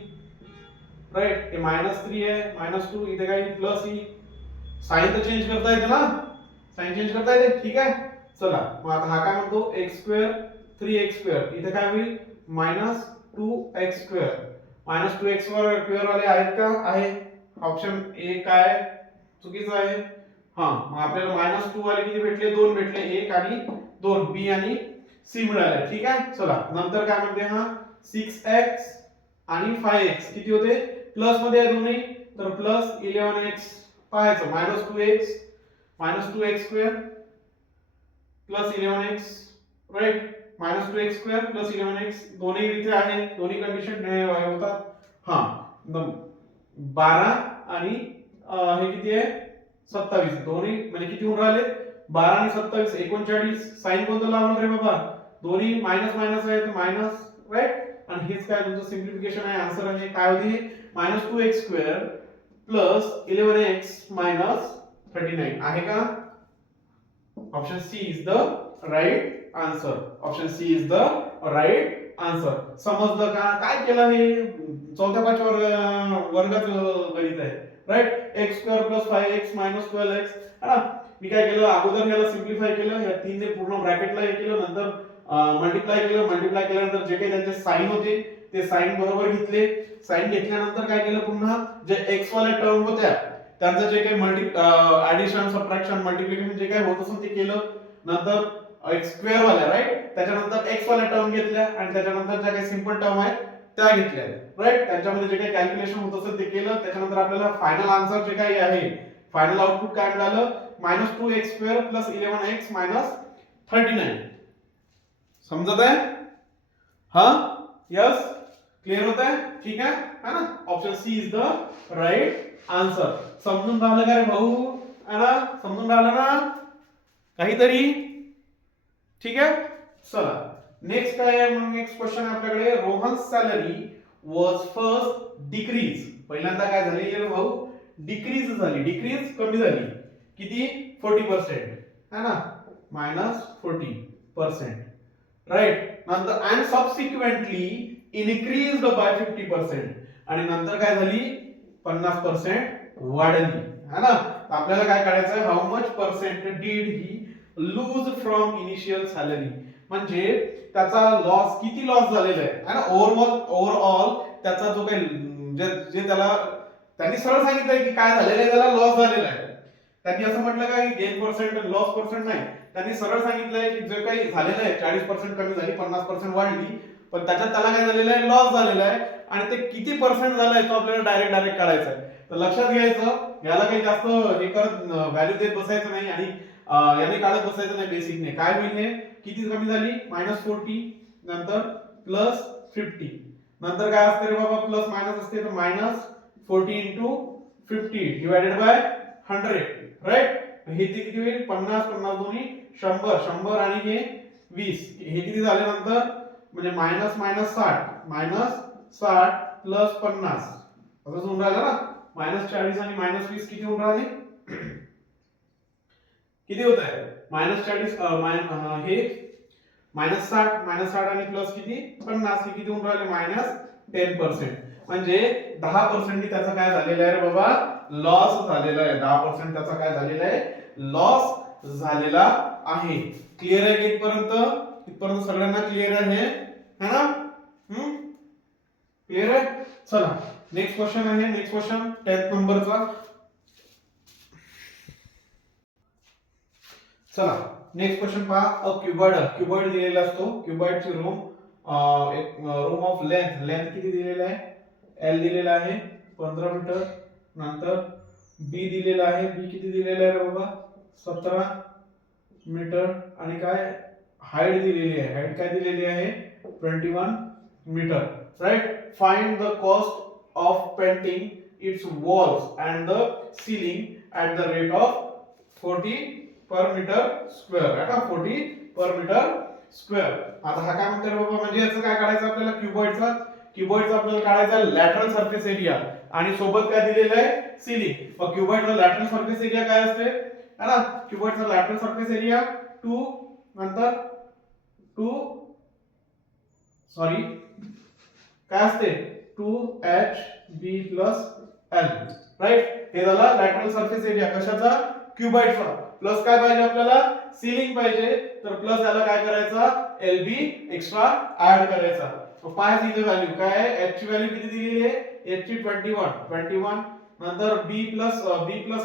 राईट. हे -3 आहे -2, इथे काय येईल प्लस येईल. साइन तर चेंज करता येते ना, साइन चेंज करता येते, ठीक आहे. चला मग आता हा काय म्हणतो x स्क्वेअर 3x स्क्वेअर, इथे काय होईल -2x स्क्वेअर. -2x स्क्वेअर वाले आहेत का, आहे. ऑप्शन ए काय चुकीचं आहे. हा मग आपल्याला -2 वाले किती भेटले 2 भेटले, 1 आणि 2 बी आणि सी मिळाले, ठीक आहे. चला नंतर काय म्हणते हा 6x आणि 5x किती होते प्लस मध्ये आहे दोन्ही, तर प्लस 11x पाहायचं -2x square plus 11x right. -2x square plus 11x दोन्ही इथे आहे, दोन्ही कंडिशन होतात. हा 12 आणि हे किती आहे 27, दोन्ही म्हणजे किती होऊन राहिले 12 आणि 27 39. साइन कोणतं लावलं रे बाबा, दोन्ही मायनस मायनस आहे तर मायनस राईट. आणि हेच काय तुमचं सिम्प्लिफिकेशन आहे, आन्सर आहे काय होते -2x square plus 11x minus 39 आहे का. Option C is the right answer. Option C is the right answer. समजलं का काय केलं, हे 4-5 वर्गाचं गणित आहे right. x square plus 5x minus 12x है ना. मी काय केलं अगोदर याला सिम्प्लिफाय केलं, या 3 ने पूर्ण ब्रॅकेटला हे केलं, नंतर मल्टिप्लाय केल्यानंतर जे काही त्यांचे साइन होते ते साइन बरोबर घेतले. साइन घेतल्यानंतर काय केलं पुन्हा जे x वाले टर्म होत्या त्यांचं जे काही ऍडिशन सबट्रॅक्शन मल्टिप्लिकेशन जे काही होत असेल ते केलं. नंतर x स्क्वेअर वाल्या राईट, त्याच्यानंतर x वाल्या टर्म घेतल्या आणि त्याच्यानंतर ज्या काही सिंपल टर्म आहेत त्या घेतल्या राईट. त्यांच्यामध्ये जे काही कॅल्क्युलेशन होत असेल ते केलं. त्याच्यानंतर आपल्याला फायनल आन्सर जे काही आहे, फायनल आउटपुट काय मिळालं -2x square plus 11x minus 39. समजत आहे हा, यस क्लिअर होत आहे, ठीक आहे है ना. Option C is the right answer. समजून राहिलं का रे भाऊ, है ना, समजून राहिलं ना काहीतरी, ठीक आहे. चला नेक्स्ट काय आहे, मग नेक्स्ट क्वेश्चन आहे आपल्याकडे. Rohan salary was first decrease. पहिल्यांदा काय झाली रे भाऊ डिक्रीज झाली, डिक्रीज कमी झाली किती 40% है ना, -40% राईट. नंतर अँड सबसिक्वेंटली इनक्रीज्ड बाय 50%, आणि नंतर काय झाली 50% वाढली है ना. आपल्याला काय काढायचं आहे how much percent did he lose from initial salary, म्हणजे त्याचा लॉस किती लॉस झालेला आहे ना. ओव्हरऑल त्याचा जो काही जे त्याला त्यांनी सरळ सांगितलंय की काय झालेलं आहे, त्याला लॉस झालेला आहे. त्यांनी असं म्हटलं का की गेन पर्सेंट लॉस पर्सेंट नाही, त्यांनी सरळ सांगितलंय की जे काही झालेलं आहे 40% कमी झाली 50% वाढली, पण त्याच्यात त्याला काय झालेलं आहे लॉस झालेला आहे. आणि ते किती पर्सेंट झालंय तो आपल्याला डायरेक्ट काढायचा आहे. तर लक्षात घ्यायचं याला काही जास्त हे करत व्हॅल्यू देत बसायचं नाही आणि याने काढत बसायचं नाही. बेसिकने काय होईल हे किती कमी झाली -40 नंतर +50, नंतर काय असते रे बाबा प्लस मायनस असते तर -40 इंटू 50 डिवायडेड बाय 100 राईट. हे किती होईल 50 50 दोन्ही 100 100 आणि हे 20 हे किती झाले नंतर म्हणजे मायनस मायनस 60 प्लस 50 असं होऊन राहिलं ना -40 आणि -20 किती होऊन राहिले किती होत आहे -40 हे -60 आणि प्लस किती 50 हे किती होऊन राहिले -10% म्हणजे 10% त्याचा काय झालेला आहे रे बाबा लॉस झालेला आहे 10% त्याचा काय झालेला आहे लॉस झालेला आहे क्लिअर आहे की इथपर्यंत सगळ्यांना क्लिअर आहे है ना क्लिअर आहे चला नेक्स्ट क्वेश्चन आहे नेक्स्ट क्वेश्चन 10th नंबरचा चला नेक्स्ट क्वेश्चन पहा क्युबॉइड दिलेला असतो क्युबॉइडची रूम ऑफ लेंथ किती दिलेला आहे L दिलेला आहे 15 मीटर नंतर B दिलेला आहे B किती दिलेला आहे रे बाबा 17 मीटर आणि काय हाईट दिलेली आहे हाईट काय दिलेली आहे 21 metre right find the cost of painting its walls and the ceiling at the rate of 40 per metre square आहे का 40 पर मीटर स्क्वेअर आता हा काय म्हणते रे बाबा म्हणजे याचं काय काढायचं आपल्याला क्युबॉइडचा आपल्याला काढायचा लॅटरल सरफेस एरिया आणि सोबत काय दिलेलं आहे सीलिंग मग क्युबॉइडचा लॅटरल सरफेस एरिया काय असते है ना क्युबॉइडचा लॅटरल सरफेस एरिया 2 नंतर 2 सॉरी काय असते 2HB प्लस L राइट हे झाला लॅटरल सरफेस एरिया कशाचा क्युबॉइडचा प्लस काय पाहिजे आपल्याला सीलिंग पाहिजे तर प्लस याला काय करायचा LB एक्स्ट्रा ऍड करायचा पाहायची इथे व्हॅल्यू काय आहे H ची व्हॅल्यू किती दिलेली आहे H ची 21 नंतर B प्लस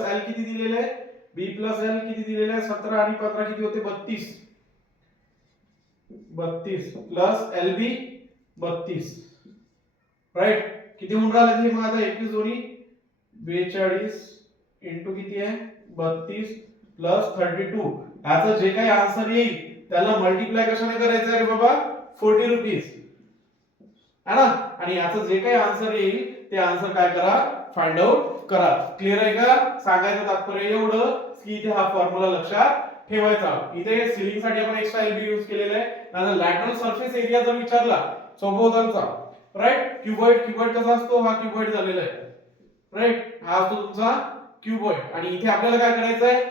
L किती दिलेले आहे B प्लस L किती दिलेले आहे 17 आणि 15 किती होते 32 प्लस LB 32 राइट किती होऊन राहिले हे मग आता 21 जोडी 42 इंटू किती आहे 32 प्लस 32 याचं जे काही आन्सर येईल त्याला मल्टिप्लाय कशाने करायचं आहे रे बाबा 40 रुपीज है ना आणि याचं जे काही आन्सर येईल ते आन्सर काय करा फाइंड आउट करा क्लिअर आहे का सांगायचं तात्पर्य एवढं की इथे हा फॉर्म्युला लक्षात ठेवायचा इथे सीलिंग साठी आपण एक्स्ट्रा एलबी यूज केलेला आहे नंतर लॅटरल सरफेस एरिया जर विचारला सभोवतालचा राइट क्युबॉइड कसा असतो हा क्युबॉइड झालेला आहे राइट हा असतो तुमचा क्युबॉइड आणि इथे आपल्याला काय करायचं आहे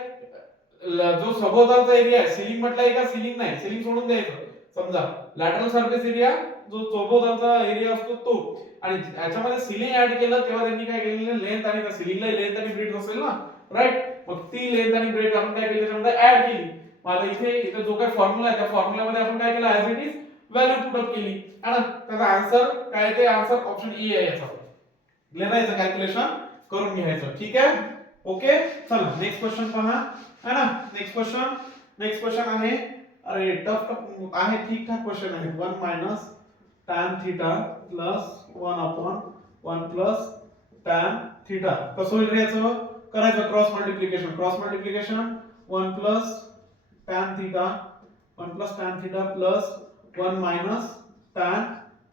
जो सभोवतालचा एरिया आहे सीलिंग म्हटलंय का सीलिंग नाही सीलिंग सोडून द्यायचं समजा लॅटरल सरफेस एरिया जो सभोवतालचा एरिया असतो तो आणि याच्यामध्ये सीलिंग ऍड केलं तेव्हा त्यांनी काय केलेलं लेंथ आणि सीलिंगला लेंथ आणि ब्रेथ असेल ना राइट मग ती लेंथ आणि ब्रेथ आपण काय केलं त्याच्यामध्ये ऍड केली मग आता इथे जो काय फॉर्म्युला आहे त्या फॉर्म्युल्यामध्ये आपण काय केलं as it is value put up केली आणि त्याचा आन्सर काय ते आन्सर ऑप्शन ए आहे याचा लिहायचं कॅल्क्युलेशन करून घ्यायचं ठीक आहे ओके चला नेक्स्ट क्वेश्चन पहा है ना नेक्स्ट क्वेश्चन आहे अरे टफ आहे ठीक ठाक क्वेश्चन आहे 1 minus tan theta plus 1 upon 1 plus tan theta कसं होईल रे याचं करायचं cross multiplication 1 plus tan theta plus 1 minus tan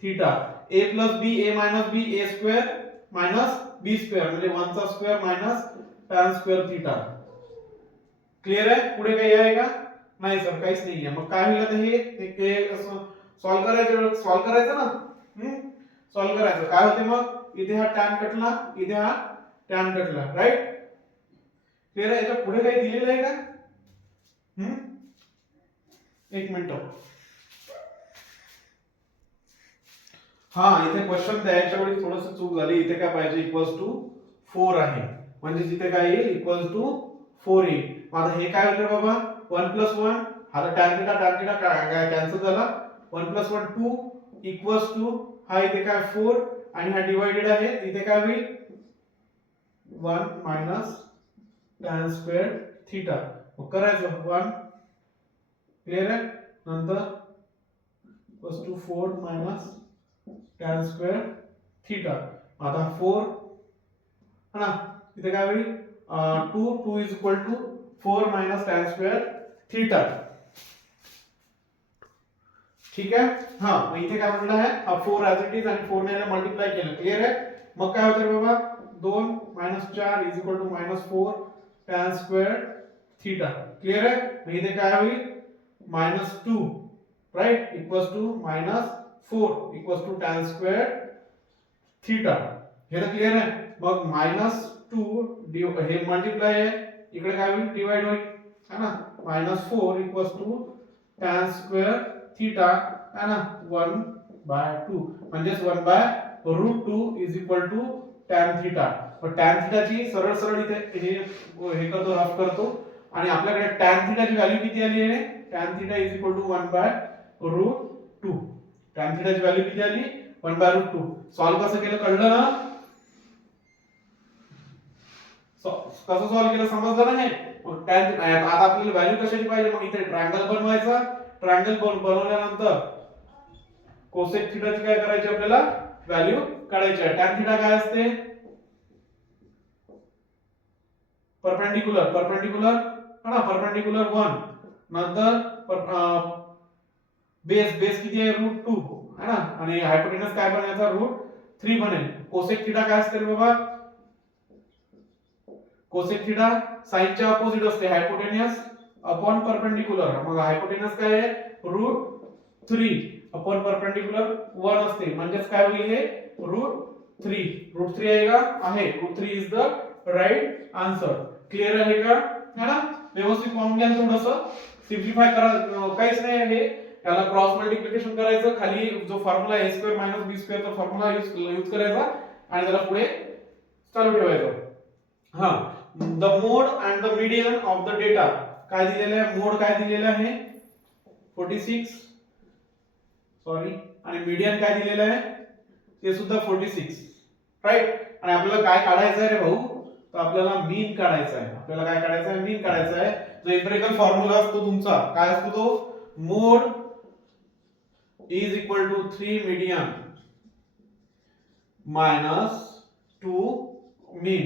theta a plus b a minus b a square minus b square म्हणजे 1 चा square minus tan square theta clear आहे पुढे काही आहे का नाही सर काहीच नाही आहे मग काय होईल आता हे सॉल्व करायचं ना सॉल्व करायचं काय होते मग इथे हा tan कटला इथे हा tan कटला राइट क्लिअर आहे याच्या पुढे काही दिलेलं आहे का एक मिनिट हा इथे क्वेश्चन द्यायच्या वेळी थोडंसं चूक झाली इथे काय पाहिजे इक्वल्स टू 4 आहे म्हणजे जिथे काय येईल इक्वल्स टू 4 येईल आता हे काय होईल बाबा 1 प्लस 1 हा तर tan थीटा कॅन्सल झाला 1 प्लस 1 2 इक्वल्स टू हा इथे काय 4 आणि हा डिवाइडेड आहे इथे काय होईल 1 मायनस tan स्क्वेअर थीटा मग करायचं 1 क्लिअर आहे नंतर equals to 4 minus tan square theta आता 4 है ना इथे काय होईल 2 is equal to 4 minus tan square theta ठीक आहे हा मग इथे काय म्हटलं आहे हा 4 ऍज इट इज आणि 4 ने मल्टिप्लाय केलं क्लिअर आहे मग काय होतं बाबा 2 4 is equal to -4 tan square theta. Clear आहे. मग इथे काय होईल -2 right equals to -4 equals to tan square theta. हे तर क्लिअर आहे. मग -2 हे मल्टिप्लाय आहे, इकडे काय होईल डिवाइड होईल है ना. -4 equals to tan square theta है ना 1/2 म्हणजेच 1/√2 is equal to tan theta. पण tan थीटाची सरळ सरळ इथे हे करतो रफ करतो आणि आपल्याकडे tan थीटाची व्हॅल्यू किती आली आहे. tan theta is equal to 1/√2. tan थीटाची व्हॅल्यू किती आली 1/√2. सॉल्व कसं केलं कळलं ना. कसं सॉल्व केलं समजलं ना. हे मग tan आता आपल्याला व्हॅल्यू कशाची पाहिजे. मग इथे ट्रायंगल बनवायचा. ट्रायंगल बनवल्यानंतर कोसेक थीटाची काय करायची आपल्याला व्हॅल्यू काढायची आहे. tan थीटा काय असते परपेंडिक्युलर है ना. परपेंडिक्युलर 1 नंतर बेस किती आहे √2 है ना. आणि हायपोटेनस काय बनायचा √3 बनेल. कोसेक थीटा काय असते बाबा. कोसेक थीटा साइनच्या अपोजिट असते हायपोटेनस अपॉन परपेंडिक्युलर. मग हायपोटेनस काय आहे √3 अपॉन परपेंडिक्युलर 1 असते. म्हणजेच काय होईल हे √3 आहे का. आहे. √3 is the right answer. Clear आहे का है ना. व्यवस्थित पाहून घ्या. थोडंसं सिम्प्लिफाय करा. काहीच नाही आहे. याला क्रॉस मल्टिप्लिकेशन करायचं. खाली जो फॉर्म्युला a² - b² चा फॉर्म्युला यूज करायचा आणि त्याला पुढे चालू ठेवायचं. हां the mode and the median of the data काय दिलेलं आहे. मोड काय दिलेलं आहे 46 सॉरी आणि मीडियन काय दिलेलं आहे ते सुद्धा 46 राईट. आणि आपल्याला काय काढायचं आहे रे भाऊ. तर आपल्याला मीन काढायचा आहे. आपल्याला काय काढायचं आहे मीन काढायचा आहे. जो एम्पिरिकल फॉर्म्युला असतो तुमचा काय असतो तो mode is equal to 3 median -2 mean.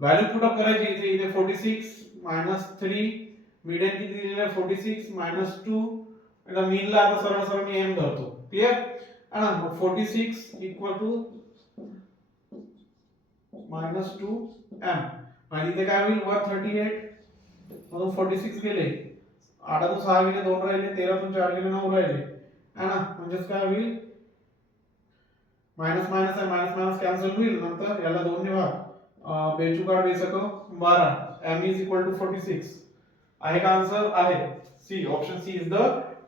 Value put up करायची. इथे 46 -3 मीडियन किती दिलेलं आहे 46 -2 आणि मीनला आता सरळ सरळ मी m धरतो. क्लियर आहे ना. 46 इक्वल टू -2m आणि इथे काय होईल 138 मधून 46 गेले 8 तून 6 गेले 2 राहिले 13 तून 4 गेले 9 राहिले है ना. म्हणजेच काय होईल माइनस माइनस आहे माइनस माइनस कॅन्सल होईल. नंतर याला 2 ने भाग बेचुकाड बेसको 12 m इज इक्वल टू 46 आहे का आन्सर. आहे. C option C is the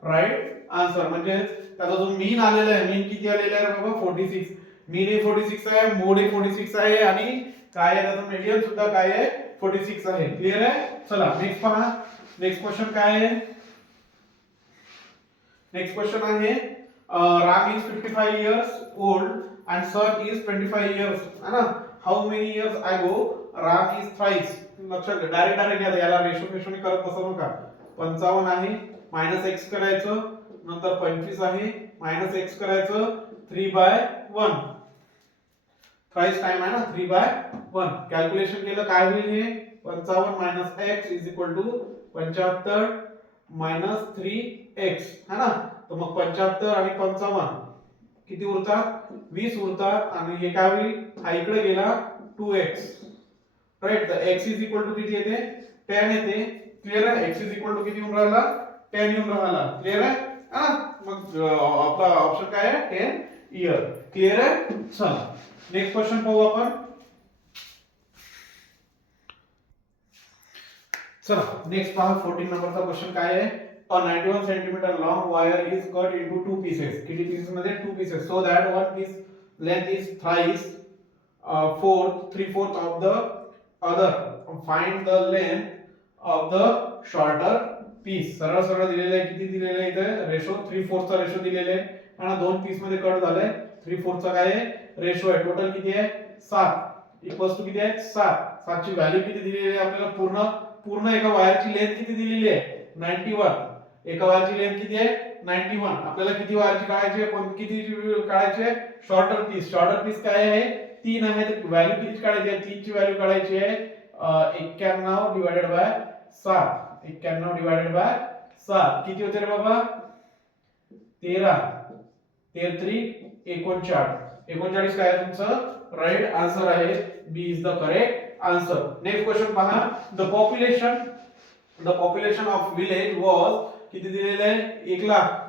right answer. म्हणजे त्याचा जो मीन आलेला आहे मीन किती आलेला आहे बाबा 46. मीन हे 46 आहे. मोड हे 46 आहे आणि काय आहे त्याचा मीडियन सुद्धा काय आहे 46 आहे. क्लियर आहे. चला नेक्स्ट पहा. नेक्स्ट क्वेश्चन काय आहे. नेक्स्ट क्वेश्चन आहे Ram is 55 years old and son is 25 years है ना. how many years ago ram is thrice. लक्षात घ्या. डायरेक्ट घ्या. याला रेशो करत बसू नका. 55 आहे -x करायचं नंतर 25 आहे -x करायचं 3/1 थ्राइस टाइम आहे ना 3/1 कॅल्क्युलेशन केलं काय होईल हे 55 - x is equal to 75 - 3x है ना. तर मग 75 आणि 55 किती उरतात 20 उरतात आणि हे काय होईल हा इकडे गेला 2x राईट. तर x इज इक्वल टू किती येते 10 येते. क्लियर आहे. x इज इक्वल टू किती येऊन राहिला 10 येऊन राहिला. क्लियर आहे हा. मग आपला ऑप्शन काय आहे 10 इयर. क्लियर आहे. चला नेक्स्ट क्वेश्चन पाहू आपण. चला नेक्स्ट पहा 14 नंबरचा क्वेश्चन काय आहे. A 91 centimeter long wire is cut into 2 pieces. किती पीसेस मध्ये 2 pieces so that one piece length is thrice 3/4 of the other. Find the length of the shorter piece. सरळ सरळ दिलेलं आहे. किती दिलेलं आहे इथे रेशो 3/4 चा रेशो दिलेला आहे आणि दोन पीस मध्ये कट झालंय 3/4 चा काय आहे रेशो आहे. टोटल किती आहे 7 इक्वल्स टू किती आहे 7 ची व्हॅल्यू किती दिलेली आहे आपल्याला पूर्ण एका वायरची लेंथ किती दिलेली आहे 91. एका वायरची लेंथ किती आहे 91. आपल्याला किती वायरची काढायची आहे किती काढायची आहे शॉर्टर पीस काय आहे 3 आहे. तर व्हॅल्यू किती काढायची आहे 3 ची व्हॅल्यू काढायची आहे 91 डिवाइडेड बाय 7. 91 डिवाइडेड बाय 7 किती होते रे बाबा 13 39 39 काय आहे तुमचं राइट आन्सर आहे. B is the correct answer. Next question पहा. The population the population of village was किती दिलेले आहे 1 लाख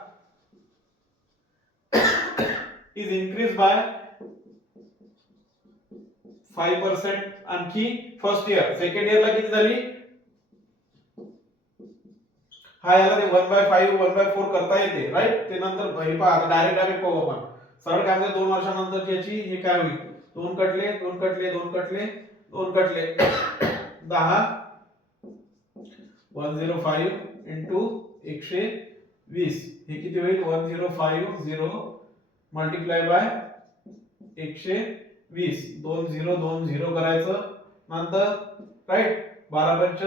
इज इन्क्रीज बाय 5% आणखी फर्स्ट इयर. सेकंड इयरला किती झाली हा याला ते 1/5 1/4 करता येते राईट. ते नंतर हे पहा आता डायरेक्ट पाहू आपण सरळ काय म्हणजे 2 वर्षानंतर याची हे काय होईल 2 कटले 2 कटले 2 कटले 2 कटले 10 105 into 120 हे किती होईल 1050 मल्टिप्लाय बाय 120 2020 करायचं नंतर राईट 12 पंच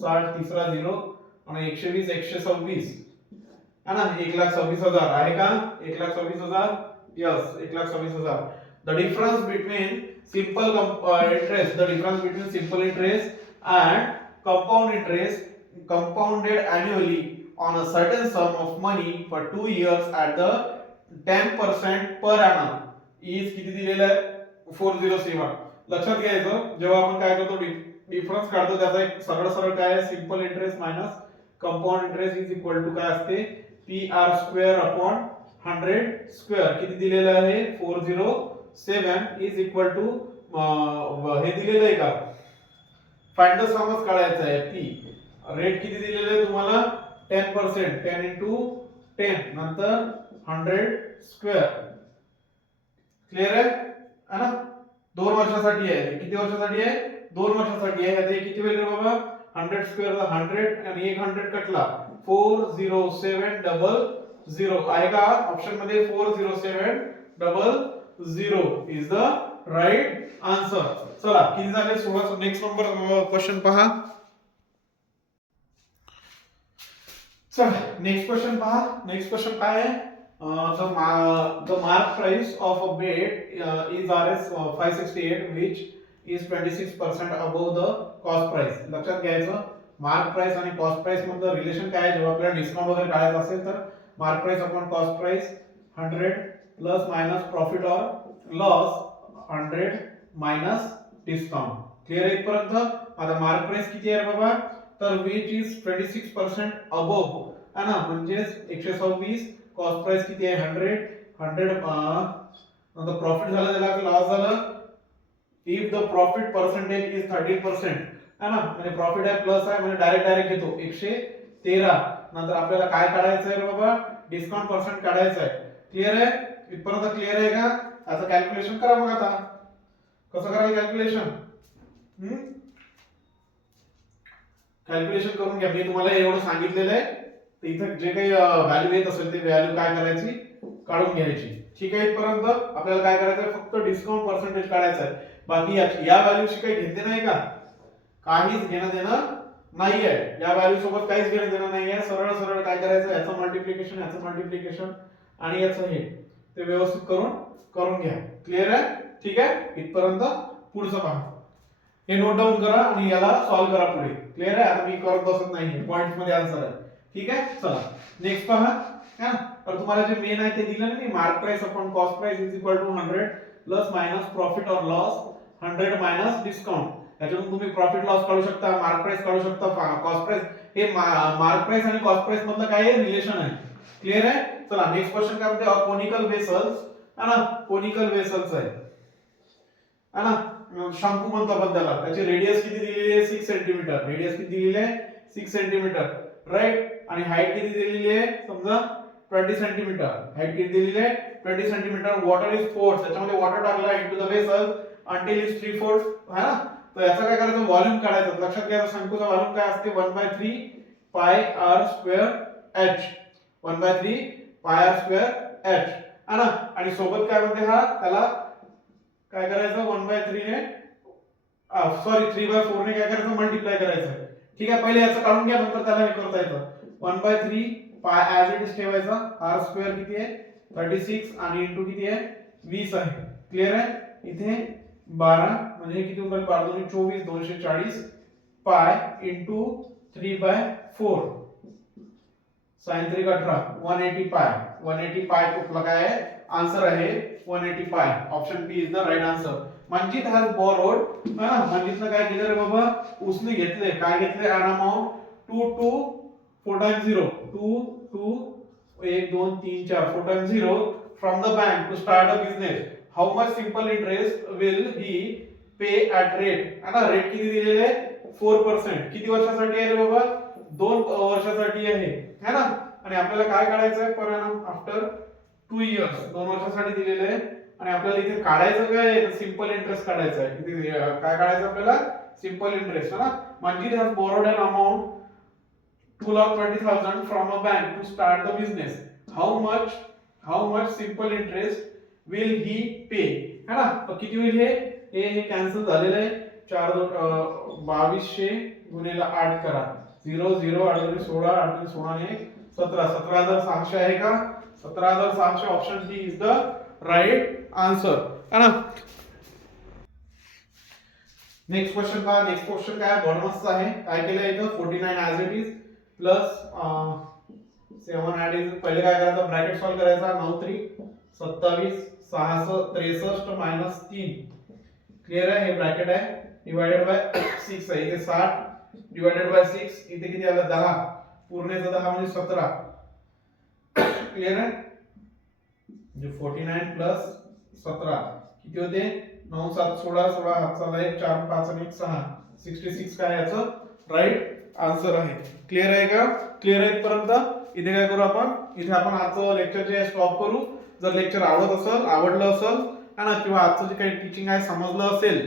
60 तिसरा 0 आणि 120 126 है ना 1,26,000 आहे का 1,26,000 yes 1,26,000. The difference between simple interest the difference between simple interest and compound interest compounded annually on a certain sum of money for 2 years at the 10% per annum is किती दिलेलं आहे 407. लक्षात घ्यायचं जेव्हा आपण काय करतो डिफरन्स काढतो त्याचा एक सरळ सरळ काय आहे simple interest minus compound interest is equal to काय असते PR² अपॉन 100 स्क्वेअर. किती दिलेलं आहे 407 इज इक्वल टू हे दिलेलं आहे का फाइंड द समच काढायचं आहे P. रेट किती दिलेलं आहे तुम्हाला 10% 10 into 10 नंतर 100 स्क्वेअर. क्लियर आहे ना 2 वर्षासाठी आहे. किती वर्षासाठी आहे 2 वर्षासाठी आहे. आता किती वेळ बाबा 100 स्क्वेअर 100 आणि 100 कटला 40700 आहे का ऑप्शन मध्ये 40700 इज द राइट आन्सर. चला किती झाले 16. नेक्स्ट नंबर क्वेश्चन पहा. चला नेक्स्ट क्वेश्चन पहा. नेक्स्ट क्वेश्चन काय आहे the mark price of a bed is Rs 568 which is 26% above the cost price. लक्षात घ्यायचं मार्क प्राइस आणि कॉस्ट प्राइस मधलं रिलेशन काय आहे जेव्हा आपल्याला डिस्काउंट वगैरे काढायचं असेल तर mark price upon cost price 100 plus minus profit और लॉस 100 मायनस डिस्काउंट. क्लियर आहे इथपर्यंत. आता मार्क प्राइस किती आहे बाबा तर which is 26% above है ना म्हणजे 126. कॉस्ट प्राइस किती आहे 100 नंतर प्रॉफिट झालं त्याला की लॉस झालं. If the profit percentage is 13% है ना म्हणजे प्रॉफिट आहे प्लस आहे म्हणजे डायरेक्ट घेतो 113. नंतर आपल्याला काय काढायचं आहे बाबा डिस्काउंट पर्सेंट काढायचं आहे. क्लियर आहे इथपर्यंत. क्लियर आहे का आता कॅल्क्युलेशन करा मग. आता कसं करायचं कॅल्क्युलेशन कॅल्क्युलेशन करून घ्या. मी तुम्हाला एवढं सांगितलेलं आहे इथे जे काही व्हॅल्यू येत असेल ते व्हॅल्यू काय करायची काढून घ्यायची. ठीक आहे इथपर्यंत. आपल्याला काय करायचं आहे फक्त डिस्काउंट पर्सेंटेज काढायचं आहे. बाकी या व्हॅल्यूशी काही घेते नाही का काहीच घेणं देणं नाहीये. या व्हॅल्यू सोबत काहीच घेणं देणं नाहीये. सरळ सरळ काय करायचं याचं मल्टिप्लिकेशन आणि याचं हे ते व्यवस्थित करून घ्या. क्लियर आहे ठीक आहे इथपर्यंत. पुढचं पहा हे नोट डाऊन करा आणि याला सॉल्व्ह करा पुढे. क्लियर आहे. आता मी करत बसत नाही पॉइंट्स मध्ये आन्सर आहे. ठीक आहे चला नेक्स्ट पहा. हा तर तुम्हाला जे मेन आहे ते दिलं ना मी mark price upon cost price is equal to 100 plus minus profit और लॉस 100 मायनस डिस्काउंट. याच्यातून तुम्ही प्रॉफिट लॉस काढू शकता मार्क प्राइस काढू शकता कॉस्ट प्राइस. हे मार्क प्राइस आणि कॉस्ट प्राइस मधलं काय रिलेशन आहे. क्लियर आहे. चला नेक्स्ट क्वेश्चन काय म्हणते कोनिकल वेसल्स है ना कोनिकल वेसल्स आहे है ना शंकू म्हणतो आपण त्याला. त्याची रेडियस किती दिलेली आहे 6 सेंटीमीटर. रेडियस किती दिलेली आहे 6 सेंटीमीटर राइट. आणि हाईट किती दिलेली आहे समजा 20 सेंटीमीटर. हाईट किती दिलेली आहे 20 सेंटीमीटर. वॉटर इज फोर्स त्याच्यामध्ये वॉटर टाकला into the vessel until is 3/4 है ना. तर याचा काय करायचं व्हॉल्यूम काढायचं. लक्षात घ्या शंकूचा व्हॉल्यूम काय असते 1/3 पाय r स्क्वेअर h 1/3 पाय r स्क्वेअर h है ना. आणि सोबत काय म्हणते हा त्याला काय करायचं 1/3 ने सॉरी 3/4 ने काय करायचं मल्टिप्लाय करायचं. ठीक आहे पहिले याचं काढून घ्या नंतर त्याला हे करता येतं. 1/3 पाय ऍज इट इज ठेवायचा. r स्क्वेअर किती आहे 36 आणि इनटू किती आहे 20 आहे. क्लियर आहे. इथे 12 म्हणजे किती होईल 12 2 24 240 पाय इनटू 3/4 sin 3 18 180 पाय 180 पाय कुठला काय आहे आन्सर आहे 180 pi. Option B is the right answer. Manjit has borrowed है ना. मंजितने काय केलं रे बाबा उसने घेतले काय घेतले अन amount 2 2 4 times 0 2 2 1 2 3 4 4 times 0 from the bank to start a business. How much simple interest will he pay at rate? है ना, रेट किती दिलेले आहे 4%. किती वर्षासाठी आहे रे बाबा 2 वर्षासाठी आहे है ना. आणि आपल्याला काय काढायचं आहे पर एनम आफ्टर 2 इयर्स 2 वर्षासाठी दिलेले आहे. आणि आपल्याला इथे काढायचं काय आहे सिंपल इंटरेस्ट काढायचं आहे. किती काय काढायचं आपल्याला सिंपल इंटरेस्ट है ना. Manjeet has borrowed an amount 2,20,000 from a bank to start the business. How much simple interest will he pay? है ना. तर किती होईल हे कॅन्सल झालेलं आहे. 4 2200 गुणिले 8 करा 0 0 8 16 8 16 ने 17 17,700 आहे का 17,700 option D is the right answer है ना. नेक्स्ट क्वेश्चन पहा. नेक्स्ट क्वेश्चन काय बॉनसचा आहे. काय केलं इथं 49 as it is plus 7 add is. पहिले काय करायचं ब्रॅकेट सॉल्व करायचा 9 3 27 6 63 मायनस 3 क्लियर आहे. हे ब्रॅकेट आहे डिवाइडेड बाय 6 आहे. इथे 60 डिवाइडेड बाय 6 इथे किती आलं 10 पूर्णेचा 10 म्हणजे 17 क्लियर आहे. म्हणजे 49 प्लस 17 किती होते 9 7 16 16 हातचा 1 4 5 आणि 1 6 66 काय याचं राइट आन्सर आहे. क्लियर आहे का. क्लियर आहे इथपर्यंत. इथे काय करू आपण इथे आपण आजचं लेक्चर जे स्टॉप करू. जर लेक्चर आवडलं असेल है ना किंवा आजचं जे काही टीचिंग आहे समजलं असेल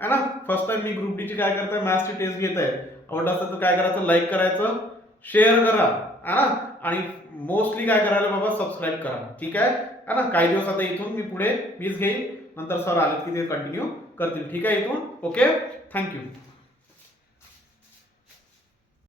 है ना. फर्स्ट टाइम मी ग्रुप डी ची काय करताय मॅथ्सची टेस्ट घेत आहे. आवडलं असेल तर काय करायचं लाईक करायचं शेअर करा है ना. आणि मोस्टली काय करायला बाबा सबस्क्राईब करा. ठीक आहे है ना. काही दिवस आता इथून मी पुढे मीच घेईन नंतर सर आले की ते कंटिन्यू करतील. ठीक आहे इथून. Okay thank you.